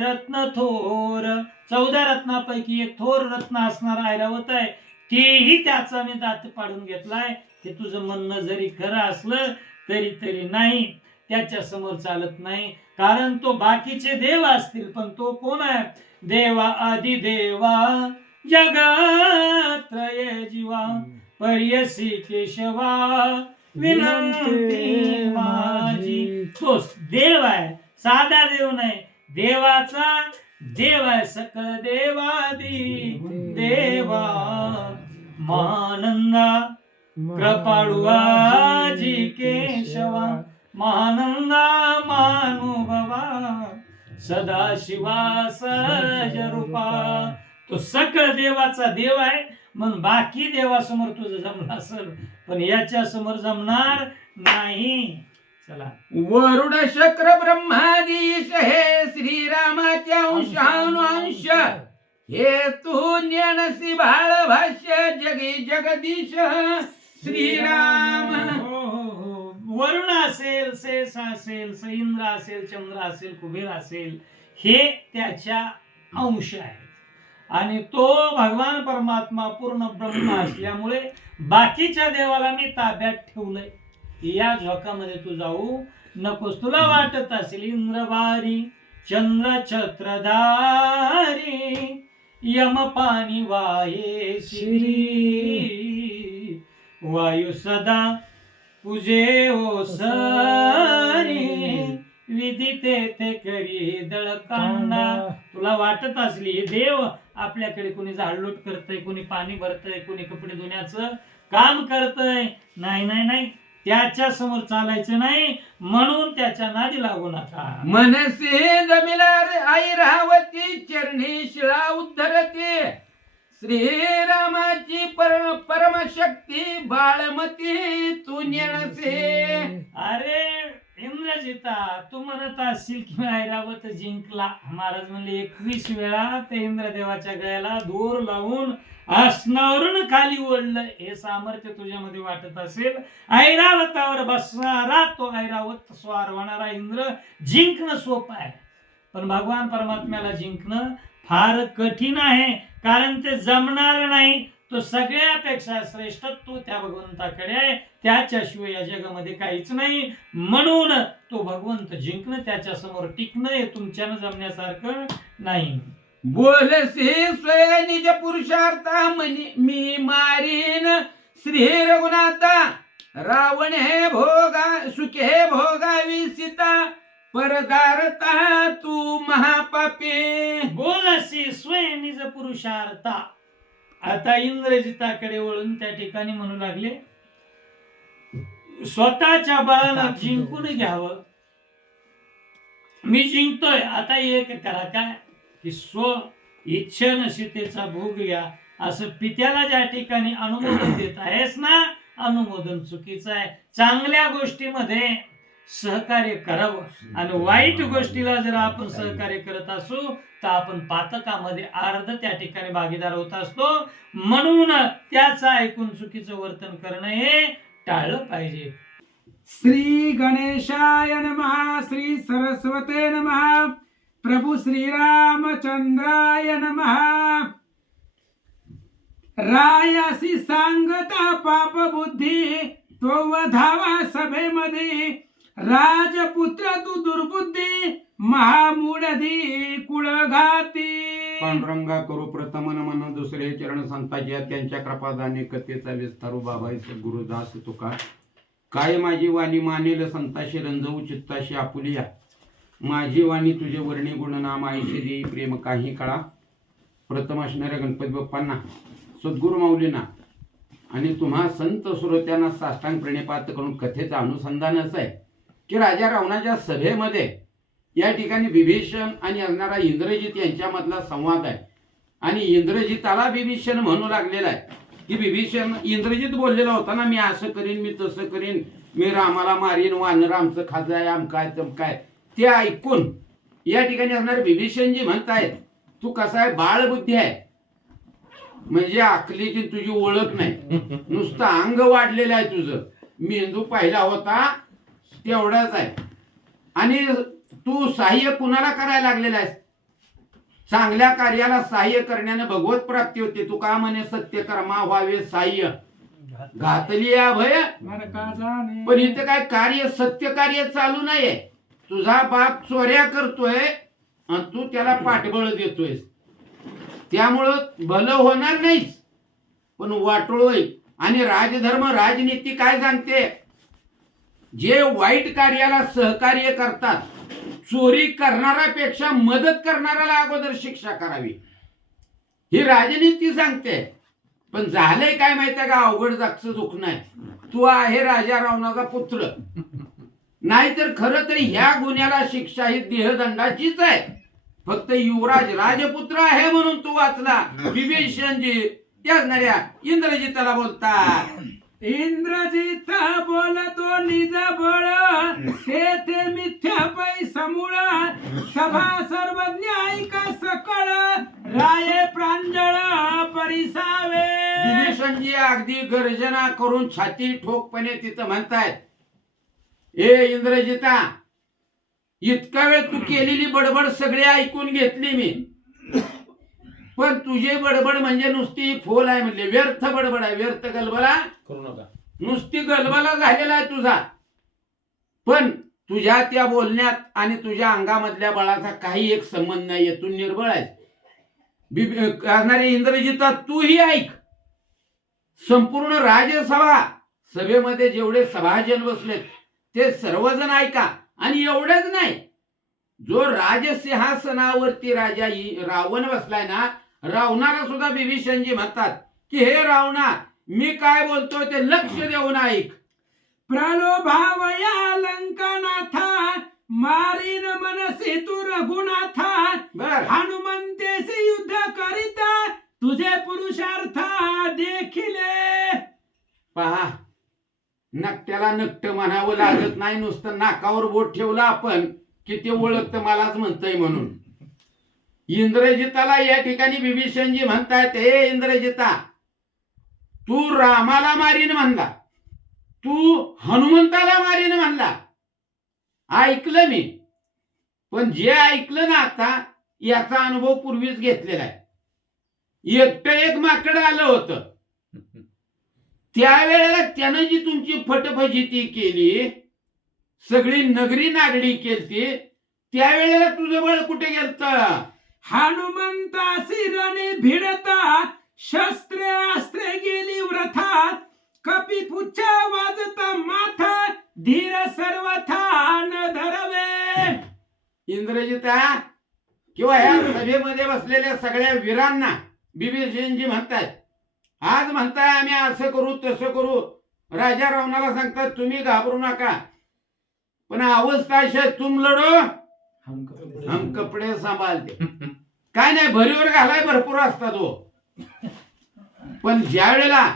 रत्न थोर, 14 रत्नापैकी एक थोर रत्न असणारा ऐरावत आहे. तेही त्याचा मी दात पाडून घेतलाय. हे तुझं म्हणणं जरी खरं असलं तरी नाही, त्याच्या समोर चालत नाही. कारण तो बाकीचे देव असतील, पण तो कोण आहे? देवा आदि देवा जगत्रय जीवा, पर्यसी केशवा विनंती माझी. तो देव आहे, साधा देव नाही, देवाचा देव आहे. सकळ देवादी देवा महानंदा कृपाळुआजी केशवा, महानंदा मानुभवा सदाशिवा सजरूपा. तो सकळ देवाचा देव आहे, म्हणून बाकी देवासमोर तुझं जमलं असेल, पण याच्या समोर जमणार नाही. चला, वरुड शक्र ब्रह्मादीश हे श्रीरामाच्या अंशानुअंश, हे तू ज्ञानसी बाळ भाष्य जगी जगदीश श्रीराम. वरुण असेल, शेष असेल, इंद्र असेल, चंद्र असेल, कुबेर असेल, हे त्याच्या अंश आहेत. आणि तो भगवान परमात्मा पूर्ण ब्रह्म असल्यामुळे बाकीच्या देवाला मी ताब्यात ठेवलंय. या झोकामध्ये तू जाऊ नकोस. तुला वाटत असेल इंद्रवारी चंद्र छत्रधारी, यम पाणी वाये श्री, वायू सदा पूजे ओसरी, विधी ते करी दळकांडा. तुला वाटत असली हे देव आपल्याकडे कोणी झाडलोट करतय, कोणी पाणी भरतय, कोणी कपडे धुण्याचं काम करतय. नाही नाही नाही, त्याच्या समोर चालायचं नाही, म्हणून त्याच्या नादी लागू नका. मनसे जमिलार ऐरावती चरणी शिळा उद्धरते, श्रीरामाची परमशक्ती बाळमती तू नेणसे. अरे इंद्रजिता, तू म्हणत असशील की ऐरावत जिंकला. महाराज म्हणले 21 वेळा ते इंद्रदेवाच्या गळ्याला दोर लावून आसनावरून खाली ओढलं. हे सामर्थ्य तुझ्यामध्ये वाटत असेल. ऐरावतावर बसणारा तो ऐरावत स्वार होणारा इंद्र जिंकणं सोपं आहे, पण भगवान परमात्म्याला जिंकणं फार कठीण आहे, कारण ते जमणार नाही. तो सगळ्यापेक्षा श्रेष्ठत्व त्या भगवंताकडे आहे, त्याच्याशिवाय या जगामध्ये काहीच नाही. म्हणून तो भगवंत जिंकणं, त्याच्या समोर टिकणं हे तुमच्यानं जमण्यासारखं नाही. बोलसे स्वय निज पुरुषार्था म्हणी मी मारीन श्री रघुनाथा. रावण हे भोगा सुखे भोगावी सीता परदारता तू महापापी. बोलसी स्वय निज पुरुषार्था. आता इंद्रजिताकडे वळून त्या ठिकाणी म्हणू लागले, स्वतःच्या बळानं जिंकून घ्यावं. मी जिंकतोय, आता एक करा काय की स्व इच्छेनं सीतेचा भोग घ्या. असं पित्याला ज्या ठिकाणी अनुमोदन देत आहेस ना, अनुमोदन चुकीचं आहे. चांगल्या गोष्टीमध्ये सहकार्य करावं आणि वाईट गोष्टीला जर आपण सहकार्य करत असू तर आपण पातकामध्ये अर्ध त्या ठिकाणी भागीदार होत असतो. म्हणून त्याचं ऐकून चुकीचं वर्तन करणं हे टाळलं पाहिजे. श्री गणेशाय नमः. श्री सरस्वते नमः. प्रभू श्रीरामचंद्राय नमः. रायासी सांगता पाप बुद्धी तो वधावा सभेमध्ये. राजपुत्र तू दुर्बुद्धी महामूढधी कुळघाती. पांडुरंगा करू प्रथम नमन दुसरे चरण संताजी त्यांच्या कृपादाने कथेचा विस्तारू बाबाई गुरुदास तुका. काय माझी वाणी मानेल संताशी रंजवू चित्ताशी आपुलिया. माझी वाणी तुझे वर्णी गुणनाम आयुष्य देई प्रेम काही काळा. प्रथम असणाऱ्या गणपती बाप्पांना, सद्गुरु माऊलींना आणि तुम्हा संत श्रोत्यांना साष्टांग प्रणिपात करून कथेचं अनुसंधान असं आहे की राजा रावणाच्या सभेमध्ये या ठिकाणी विभीषण आणि असणारा इंद्रजित यांच्यामधला संवाद आहे. आणि इंद्रजिताला विभीषण म्हणू लागलेला आहे की विभीषण, इंद्रजित बोललेला होता ना, मी असं करीन, मी तसं करीन, मी रामाला मारीन, वानर आमचं खाजाय आमकाय तमकाय. ते ऐकून या ठिकाणी असणारे विभीषणजी म्हणतायत, तू कसा आहे, बाळबुद्धी आहे, म्हणजे अकलीची तुझी ओळख नाही, नुसतं अंग वाढलेलं आहे तुझं, मेंदू पाहिला होता तेवढाच आहे. आणि तू सहाय्य कुणाला करायला लागलेला आहेस? चांगल्या कार्याला सहाय्य करण्याने भगवत प्राप्ती होते. तू का म्हणे सत्य कर्मा व्हावे सहाय्य घातली भय. पण इथे काय कार्य, सत्य कार्य चालू नाहीये. तुझा बाप चोऱ्या करतोय आणि तू त्याला पाठबळ देतोय, त्यामुळं भलं होणार नाहीच, पण वाटोळोय. आणि राजधर्म राजनीती काय सांगते? जे वाईट कार्याला सहकार्य करतात, चोरी करणाऱ्यापेक्षा मदत करणाऱ्याला अगोदर शिक्षा करावी, ही राजनीती सांगते. पण झालंय काय माहितीये का? अवघड जागचं दुखणं आहे. तू आहे राजा रावणाचा पुत्र, नाहीतर खरं तर ह्या गुन्ह्याला शिक्षा ही देहदंडाचीच आहे. फक्त युवराज राजपुत्र आहे म्हणून तू वाचला. विभीषणजी असणाऱ्या इंद्रजिताला बोलतात, इंद्रजित बोलतो निज बळ तेथे मिथ्या पै समूळ. सभा सर्वज्ञ ऐका सकळ राये प्रांजळ परिसावे. विभीषणजी अगदी गर्जना करून छाती ठोकपणे तिथं म्हणतायत, ए इंद्रजिता, इतका वेळ तू केलेली बडबड सगळे ऐकून घेतली मी, पण तुझे बडबड म्हणजे नुसती फोल आहे, म्हणले व्यर्थ बडबड आहे, व्यर्थ गलबला करू नका, नुसती गलबला झालेला आहे तुझा. पण तुझ्या त्या बोलण्यात आणि तुझ्या अंगामधल्या बळाचा काही एक संबंध नाहीये, तू निर्बळ आहेस. करणारे इंद्रजिता, तूही ऐक. संपूर्ण राजसभा सभेमध्ये जेवढे सभाजन बसलेत ते सर्वजण ऐका. आणि एवढंच नाही, जो राजसिंहासनावरती राजा रावण बसलाय ना, रावणाला सुद्धा विभीषणजी म्हणतात की हे रावणा, मी काय बोलतोय ते लक्ष देऊन ऐक. प्रलोभावया लंकानाथा मारीन मनसी तू रघुनाथा. हनुमंतेसी युद्ध करिता तुझे पुरुषार्थ देखिले. पहा, नकट्याला नकट म्हणावं लागत नाही, नुसतं नाकावर बोट ठेवलं आपण की ते ओळखतं मलाच म्हणतंय म्हणून. इंद्रजिताला या ठिकाणी विभीषणजी म्हणतायत, हे इंद्रजिता, तू रामाला मारीन म्हणला, तू हनुमंताला मारीन म्हणला, ऐकलं मी. पण जे ऐकलं ना आता, याचा अनुभव पूर्वीच घेतलेला आहे. एकटं एक माकड आलं होतं, त्यावेळेला त्यानं जी तुमची फटफजिती केली, सगळी नगरी नागडी केली, त्यावेळेला तुझं बळ कुठे गेलतं? हनुमंतासी रणे भिडता, शस्त्रे अस्त्रे गेली व्रथा, कपी पुच्छ वाजता माथा, धीर सर्वथा न धरवे. इंद्रजिता किंवा ह्या सभेमध्ये बसलेल्या सगळ्या वीरांना विभीषणजी म्हणतात, आज म्हणताय आम्ही असं करू तसं करू, राजा रावणाला सांगतात तुम्ही घाबरू नका, पण अवस्था अशा आहे, तुम लढो हम कपडे सांभाळते. काय नाही, भरीवर घालाय भरपूर असतात हो, पण ज्या वेळेला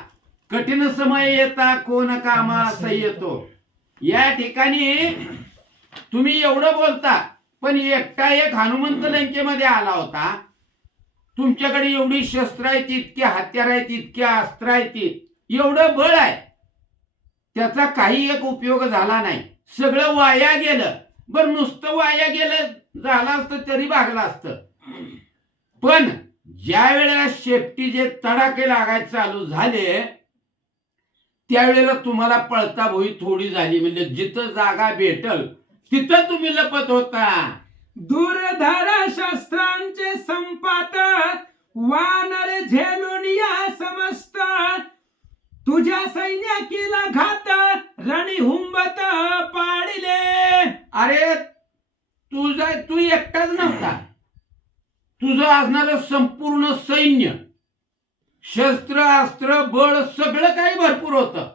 कठीण समय येता कोण कामा असं येतो. या ठिकाणी तुम्ही एवढं बोलता, पण एकटा एक हनुमंत लंकेमध्ये आला होता, तुमच्याकडे एवढी शस्त्र आहेत, इतकी हत्यार आहेत, इतकी अस्त्र आहेत, एवढं बळ आहे, त्याचा काही एक उपयोग झाला नाही, सगळं वाया गेलं. बरं, नुसतं वाया गेलं झालं असतं तरी भागलं असतं, पण ज्या वेळेला शेपटीचे तडाखे लागायचे चालू झाले, त्यावेळेला तुम्हाला पळता भोई थोडी झाली, म्हणजे जिथं जागा भेटल तिथं तुम्ही लपत होता. दूरधर शस्त्रांचे संपात, वानर झेलून या समस्त, तुझ्या सैन्या केला घात, रणी हुंबत पाडिले. अरे तू एकटाच नव्हता, तुझं असणारं संपूर्ण सैन्य, शस्त्र अस्त्र बळ सगळं काही भरपूर होतं,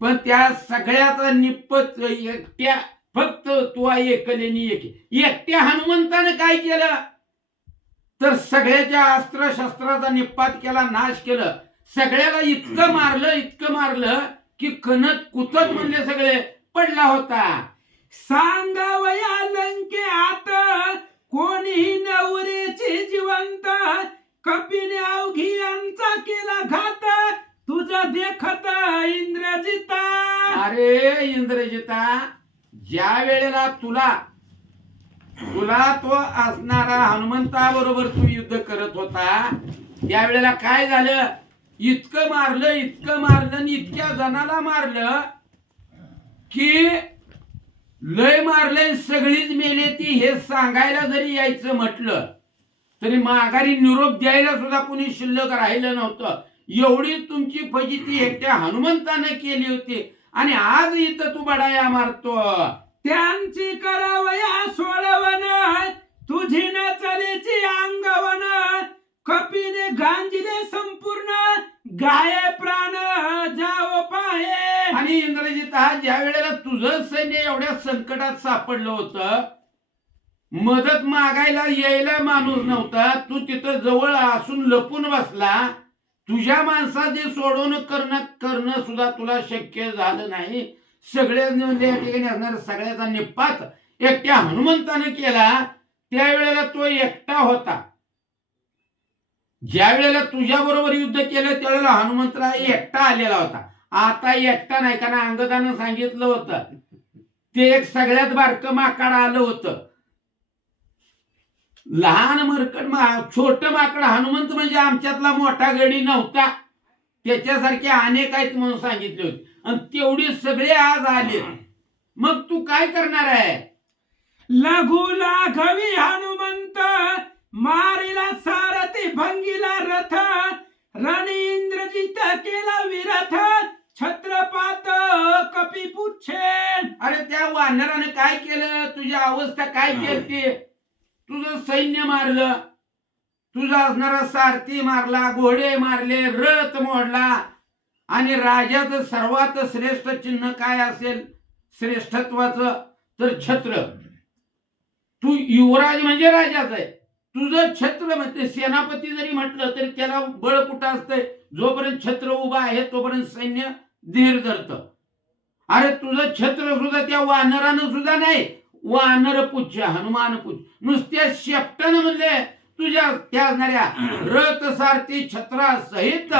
पण त्या सगळ्याचा निप्पत एकट्या, फक्त तू एकलेनी एकट्या हनुमंताने काय केलं तर सगळ्याच्या अस्त्र शस्त्राचा निप्पात केला, नाश केलं. सगळ्याला इतकं मारलं की कणत कुतत म्हणले सगळे पडला होता. सांगावया लंके आत, कोणीही नवरेची जिवंत, कपीने अवघी यांचा केला घात, तुझा देखत इंद्रजिता. अरे इंद्रजिता, ज्या वेळेला तुला तो असणारा हनुमंताबरोबर तू युद्ध करत होता, त्यावेळेला काय झालं, इतकं मारलं आणि इतक्या जणाला मारलं की लय मारलंय, सगळीच मेले ती, हे सांगायला जरी यायचं म्हटलं तरी माघारी निरोप द्यायला सुद्धा कुणी शिल्लक राहिलं नव्हतं. एवढी तुमची फजिती एकट्या हनुमंतानं केली होती, आणि आज इथं तू बडाया मारतो. त्यांची करावया सोडवन, तुझी न चलेची अंगवन, कपीने गांजिले संपूर्ण, गाये प्राण जाव पाहे. आणि इंद्रजिता, ज्या वेळेला तुझं सैन्य एवढ्या संकटात सापडलं होतं, मदत मागायला यायला माणूस नव्हता, तू तिथं जवळ असून लपून बसला, तुझ्या माणसाचे सोडवणूक करणं सुद्धा तुला शक्य झालं नाही. सगळ्या या ठिकाणी असणाऱ्या सगळ्याचा निपात एकट्या हनुमंताने केला. त्यावेळेला तो एकटा होता. ज्या वेळेला तुझ्या बरोबर युद्ध केलं त्यावेळेला हनुमंतराय एकटा आलेला होता. आता एकटा नाही, कारण अंगदानं सांगितलं होतं ते एक सगळ्यात बारकं माकड आलं होतं. लहान मरकड छोट माकड हनुमंत म्हणजे आमच्यातला मोठा गडी नव्हता, त्याच्यासारखे अनेक आहेत म्हणून सांगितले होते. आणि तेवढे सगळे आज आले. मग तू काय करणार आहे? लघु लाघवी हनुमंत, मारिला सारथी भंगीला रथ, रणी इंद्रजित केला विरथ, छत्रपात कपी पुच्छे. अरे त्या वानराने काय केलं? तुझी अवस्था काय केली? तुझं सैन्य मारलं, तुझा असणारा सारथी मारला, घोडे मारले, रथ मोडला. आणि राजाचं सर्वात श्रेष्ठ चिन्ह काय असेल श्रेष्ठत्वाचं? तर छत्र. तू युवराज म्हणजे राजाच आहे. तुझं छत्र म्हणजे सेनापती जरी म्हटलं तरी त्याला बळ कुठं असतंय? जोपर्यंत छत्र उभा आहे तोपर्यंत सैन्य धीर धरतं. अरे तुझं छत्र सुद्धा त्या वानरानं सुद्धा नाही, वानर पुच्छ हनुमान पुच्छ नुसत्या शेपटानं म्हणले तुझ्या त्या असणाऱ्या रथ सारथी छत्रा सहित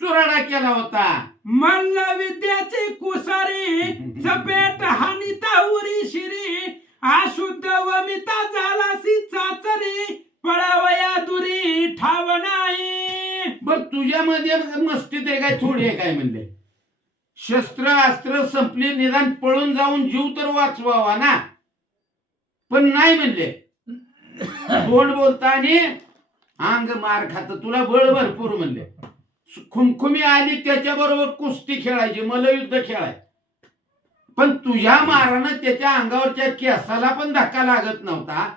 चुराडा केला होता. मल्ल विद्याची कुसारी चपेट हानिता उरी शिरी अशुद्ध वमिता झालासी चाचरी पळावया दुरी ठाव नाही. बर तुझ्यामध्ये मस्ती ते काय थोडी आहे काय म्हणले, शस्त्र अस्त्र संपली निदान पळून जाऊन जीव तर वाचवावा ना, पण नाही म्हणले. तोंड बोलता आणि अंग मार खात, तुला बळ भरपूर म्हणले. खुमखुमी आली त्याच्याबरोबर कुस्ती खेळायची, मल्लयुद्ध खेळाय, पण तुझ्या मारानं त्याच्या अंगावरच्या केसाला पण धक्का लागत नव्हता,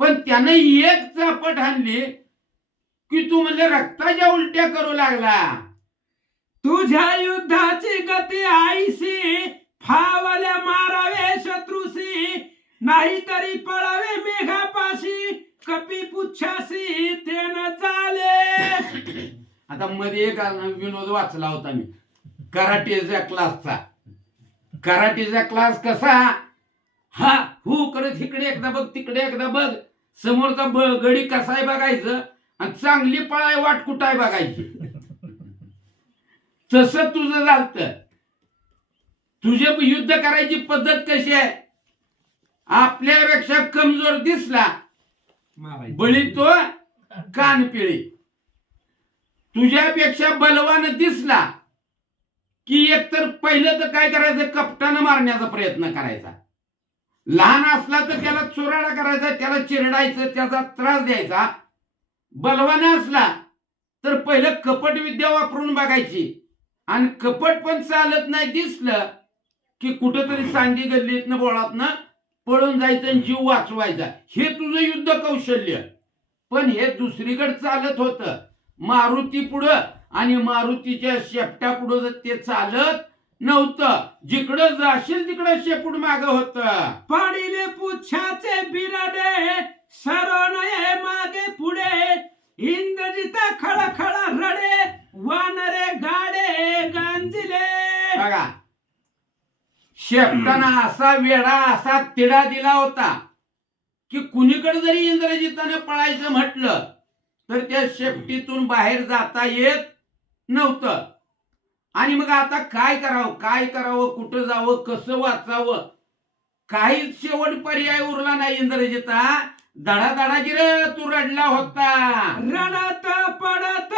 पण त्यानं एक चापट हाणली की तू म्हणले रक्ताच्या उलट्या करू लागला. तुझ्या युद्धाची गती आईसी फावल्या मारावे शत्रूसी नाहीतरी पळावे मेघापाशी कपी पुच्छासी तेन चाले. आता मध्ये एक विनोद वाचला होता मी कराटेच्या क्लासचा. कराटेचा क्लास कसा, हा हू करत इकडे एकदा बघ तिकडे एकदा बघ, समोरचा गडी कसा आहे बघायचं आणि चांगली पळाय वाट कुठाय बघायची. तसं तुझं झालत. तुझे युद्ध करायची पद्धत कशी आहे, आपल्यापेक्षा कमजोर दिसला बळी तो कान पिळी, तुझ्यापेक्षा बलवान दिसला की एकतर पहिलं तर काय करायचं, कपटानं मारण्याचा प्रयत्न करायचा. लहान असला तर त्याला चुराडा करायचा, त्याला चिरडायचं, त्याचा त्रास द्यायचा. बलवान असला तर पहिलं कपट विद्या वापरून बघायची, आणि कपट पण चालत नाही दिसलं की कुठंतरी सांडी गल्लीतनं बोळातनं पळून जायचं आणि जीव वाचवायचा. हे तुझं युद्ध कौशल्य. पण हे दुसरीकडे चालत होतं, मारुती पुढं आणि मारुतीच्या शेपट्या पुढं जर ते चालत नव्हतं, जिकडं जाशील तिकडं शेपूट माग होत. पाडीले पुच्छाचे बिराडे सरोनये मागे पुढे इंद्रजिता खळखळ रडे वानरे गाडे गांजिले. बघा शेपटाना असा वेडा असा तिडा दिला होता की कुणीकडे जरी इंद्रजिताने पळायचं म्हटलं तर त्या शेपटीतून बाहेर जाता येत नव्हतं. आणि मग आता काय करावं, कुठं जावं, कसं वाचावं, काहीच शेवट पर्याय उरला नाही. इंद्रजिता धडा गिरे तू रडला होता. रडत पडत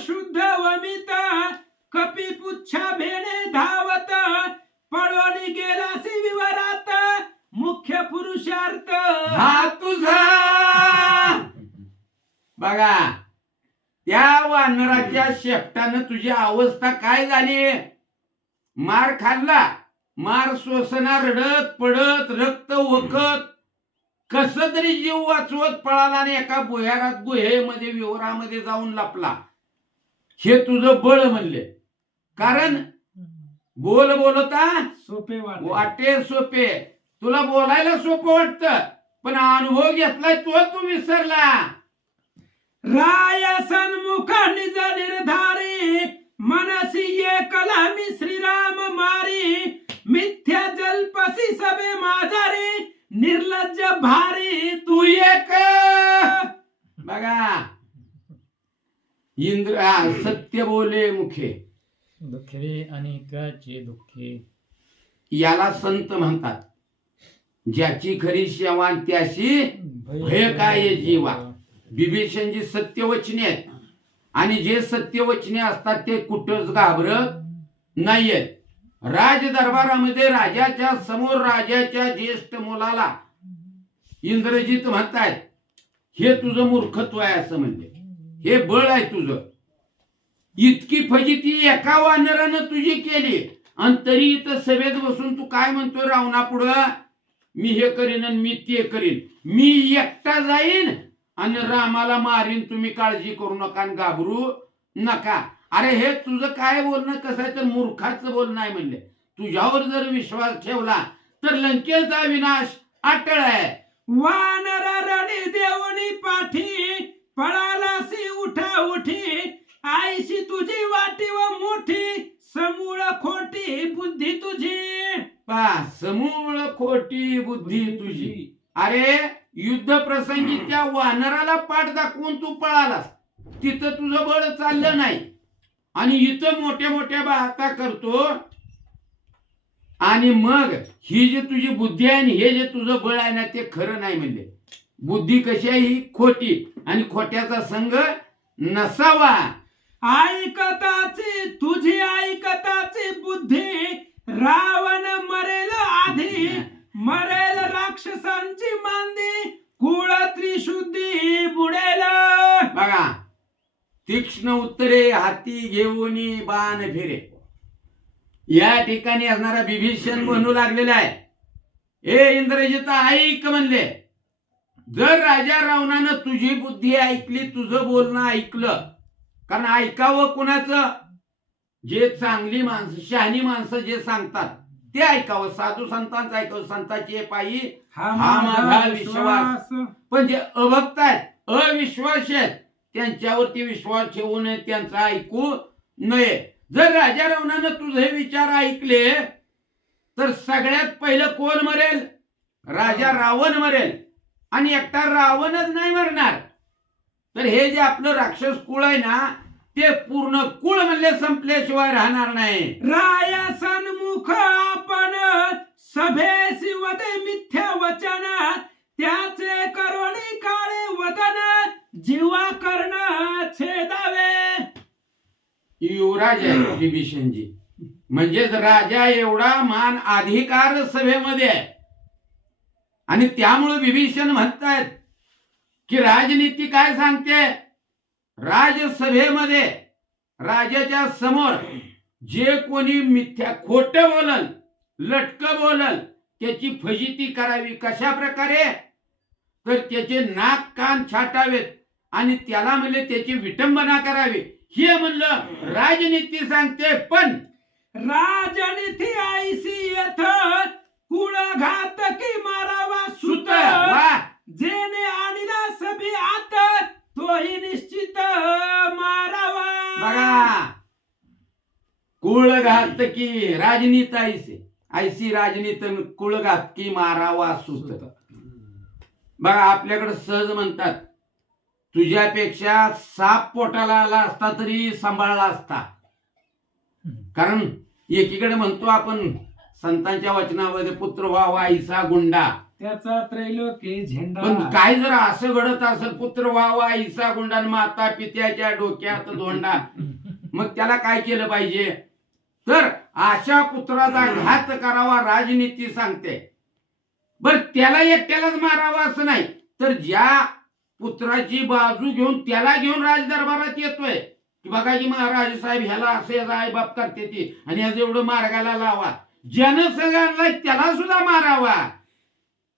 शुद्ध वमित कपी पुच्छा भेणे धावत पळवणी गेलासी विवरात मुख्य पुरुषार्थ हा तुझा. बघा त्या वानराच्या शेपटानं तुझी अवस्था काय झाली, मार खाल्ला, मार सोसना, रडत पडत रक्त वकत कस तरी जीव वाचवत पळाला आणि एका गुहेमध्ये विवरामध्ये जाऊन लपला. हे तुझं बळ म्हणले. कारण बोलता सोपे वाटे सोपे, तुला बोलायला सोपं वाटतं, पण अनुभव घेतलाय तू विसरला. राय सन्मुख निज निर्धारी मनसी एकला मी श्रीराम मारी मिथ्या जल्पसी सबे माझारी निर्लज्ज भारी तू एक. बघा इंद्र सत्य बोले मुखे दुःखे अनेकाचे दुःखे, याला संत म्हणतात. ज्याची खरी सेवा त्याशी भय काय जीवा. बिभीषणजी सत्यवचने आहेत आणि जे सत्यवचने असतात ते कुठंच घाबरत नाहीयेत. राज दरबारामध्ये राजाच्या समोर राजाच्या ज्येष्ठ मुलाला इंद्रजित म्हणतायत हे तुझं मूर्खत्व आहे असं म्हणले. हे बळ आहे तुझं. इतकी फजिती एका वानरानं तुझी केली आणि तरी इथं सभेत बसून तू काय म्हणतोय रावणापुढं, मी हे करीन आणि मी ते करीन, मी एकटा जाईन आणि रामाला मारीन, तुम्ही काळजी करू नका आणि घाबरू नका. अरे हे तुझं काय बोलणं कसं आहे, तर मूर्खाचं बोलणं आहे म्हणले. तुझ्यावर जर विश्वास ठेवला तर लंकेचा विनाश अटळ आहे. वानर रडी देवणी पाठी पळालासी उठा उठी आईशी तुझी वाटी व मोठी समूळ खोटी बुद्धी तुझी. समूळ खोटी बुद्धी तुझी. अरे युद्ध प्रसंगी त्या वानराला पाठ दाखवून तू पळालास, तिथं तुझं बळ चाललं नाही, आणि इथं मोठ्या मोठ्या बाता करतो, आणि मग ही जी तुझी बुद्धी आहे आणि हे जे तुझं बळ आहे ना ते खरं नाही म्हणले. बुद्धी कशी आहे? ही खोटी, आणि खोट्याचा संग नसावा. ऐकताची तुझी ऐकताची बुद्धी, रावण मरेल आधी, मरेल राक्षसांची मांदी, कुळ त्रिशुद्धी बुडेल. बघा, तीक्ष्ण उत्तरे हाती घेऊन बाण फिरे. या ठिकाणी असणारा बिभीषण म्हणू लागलेला आहे, ए इंद्रजित ऐक म्हणले, जर राजा रावणानं तुझी बुद्धी ऐकली, तुझं बोलणं ऐकलं, कारण ऐकावं कुणाचं? जे चांगली माणसं, शहाणी माणसं जे सांगतात ते ऐकावं, साधू संतांचं ऐकावं. संतांची पायी हा माझा विश्वास. पण जे अभक्त आहेत, अविश्वासी आहेत, त्यांच्यावरती विश्वास ठेवू नये, त्यांचं ऐकू नये. जर राजा रावणानं तुझे विचार ऐकले तर सगळ्यात पहिलं कोण मरेल? राजा रावण मरेल. आणि एकटा रावणच नाही मरणार, तर हे जे आपलं राक्षस कुळ आहे ना, ते पूर्ण कुळ म्हणले संपल्याशिवाय राहणार नाही. राया सन्मुख आपण सभेसी वदे मिथ्या वचन, त्याचे करोनी काळे वदन, जीवा कर्ण छेदावे. युवराज आहे बिभीषणजी, म्हणजेच राजा एवढा मान अधिकार सभेमध्ये आहे. आणि त्यामुळे बिभीषण म्हणतायत की राजनीती काय सांगते? राजसभेमध्ये राजाच्या समोर जे कोणी मिथ्या खोट बोलल, लटक बोलल, त्याची फजिती करावी. कशा प्रकारे? तर त्याचे नाक कान छाटावेत आणि त्याला म्हणले त्याची विटंबना करावी. हे म्हणलं राजनीती सांगते. पण राजनीती ऐसी यथ, कुळ घातकी मारावा सुत, जेने आणला सभी आत, तोही निश्चित मारावा. बघा, कुळ घातकी राजनीत ऐसे, ऐसी राजनीत कुळ घातकी मारावा सुत. बघा, आपल्याकडे सहज म्हणतात, तुझ्यापेक्षा साप पोटाला आला असता तरी सांभाळला असता. कारण एकीकडे म्हणतो आपण संतांच्या वचनामध्ये, पुत्र व्हावा ऐसा गुंडा, त्याचा त्रैलोक्य झेंडा. पण काय जर असं घडत असेल, पुत्र व्हावा ऐसा गुंडा, माता पित्याच्या डोक्यात धोंडा, मग त्याला काय केलं पाहिजे? तर अशा पुत्राचा घात करावा राजनीती सांगते. बर, त्याला एकट्यालाच मारावा असं नाही, तर ज्या पुत्राची बाजू घेऊन त्याला घेऊन राजदरबारात येतोय की बघा की महाराज साहेब ह्याला असे आई बाप करते ती, आणि ह्याचं एवढं मार्गाला लावा, ज्यानं सगळ्यांना त्याला सुद्धा मारावा.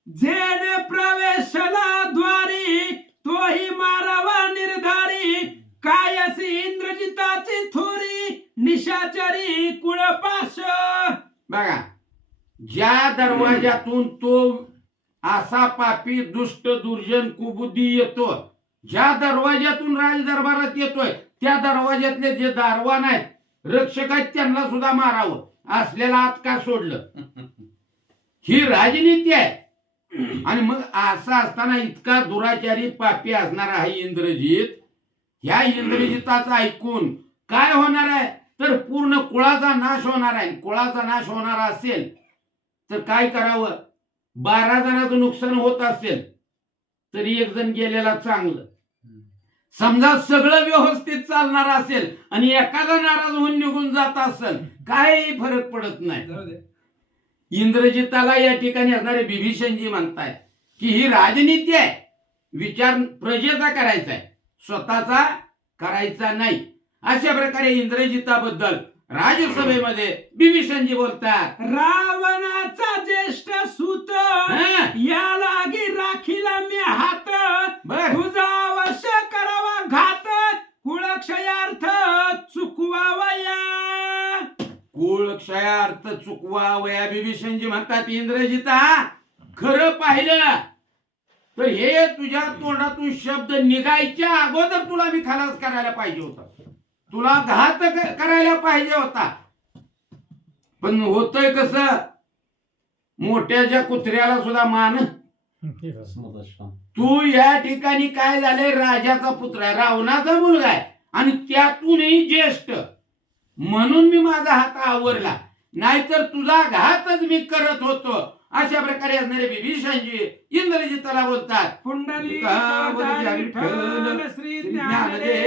जेने प्रवेशला द्वारी, तोही मारावा निर्धारी, कायसी इंद्रजिताची थोरी, निशाचरी कुळपाश. बघा, ज्या दरवाजातून तो असा पापी दुष्ट दुर्जन कुबुद्धी येतो, ज्या दरवाजातून राजदरबारात येतोय, त्या दरवाजातले जे दारवान आहेत, रक्षक आहेत, त्यांना सुद्धा मारावं. असलेला आत का सोडलं? ही राजनीती आहे. आणि मग असं असताना इतका दुराचारी पापी असणारा आहे इंद्रजित, ह्या इंद्रजिताचं ऐकून काय होणार आहे? तर पूर्ण कुळाचा नाश होणार आहे. कुळाचा नाश होणार असेल तर काय करावं? 12 जणांचं नुकसान होत असेल तरी एक जण गेलेला चांगलं. समजा सगळं व्यवस्थित चालणार असेल आणि एखादा नाराज होऊन निघून जात असेल, काही फरक पडत नाही. इंद्रजिताला या ठिकाणी असणारे बिभीषणजी म्हणतायत की ही राजनीती आहे. विचार प्रजेचा करायचा आहे, स्वतःचा करायचा नाही. अशा प्रकारे इंद्रजिताबद्दल राजसभेमध्ये बिभीषणजी बोलतात, रावणाचा ज्येष्ठ सूत, या लागी राखीला मी हात, तुझा अवश्य करावा घात, कुळक्षयार्थ चुकवावया. कुळक्षयार्थ चुकवावया. बिभीषणजी म्हणतात, इंद्रजिता खरं पाहिलं तर हे तुझ्या तोंडातून शब्द निघायच्या अगोदर तुला मी खलास करायला पाहिजे होता, तुला घात करायला पाहिजे होता. पण होतंय कसं? मोठ्याच्या कुत्र्याला सुद्धा मान. तू या ठिकाणी काय झालंय, राजाचा पुत्र आहे, रावणाचा मुलगा आहे आणि त्यातूनही ज्येष्ठ, म्हणून मी माझा हात आवरला, नाहीतर तुझा घातच मी करत होतो. अशा प्रकारे असणारे विभीषणजी इंद्रजिताला बोलतात, पुंडलिक विठ्ठल श्री ज्ञानदेव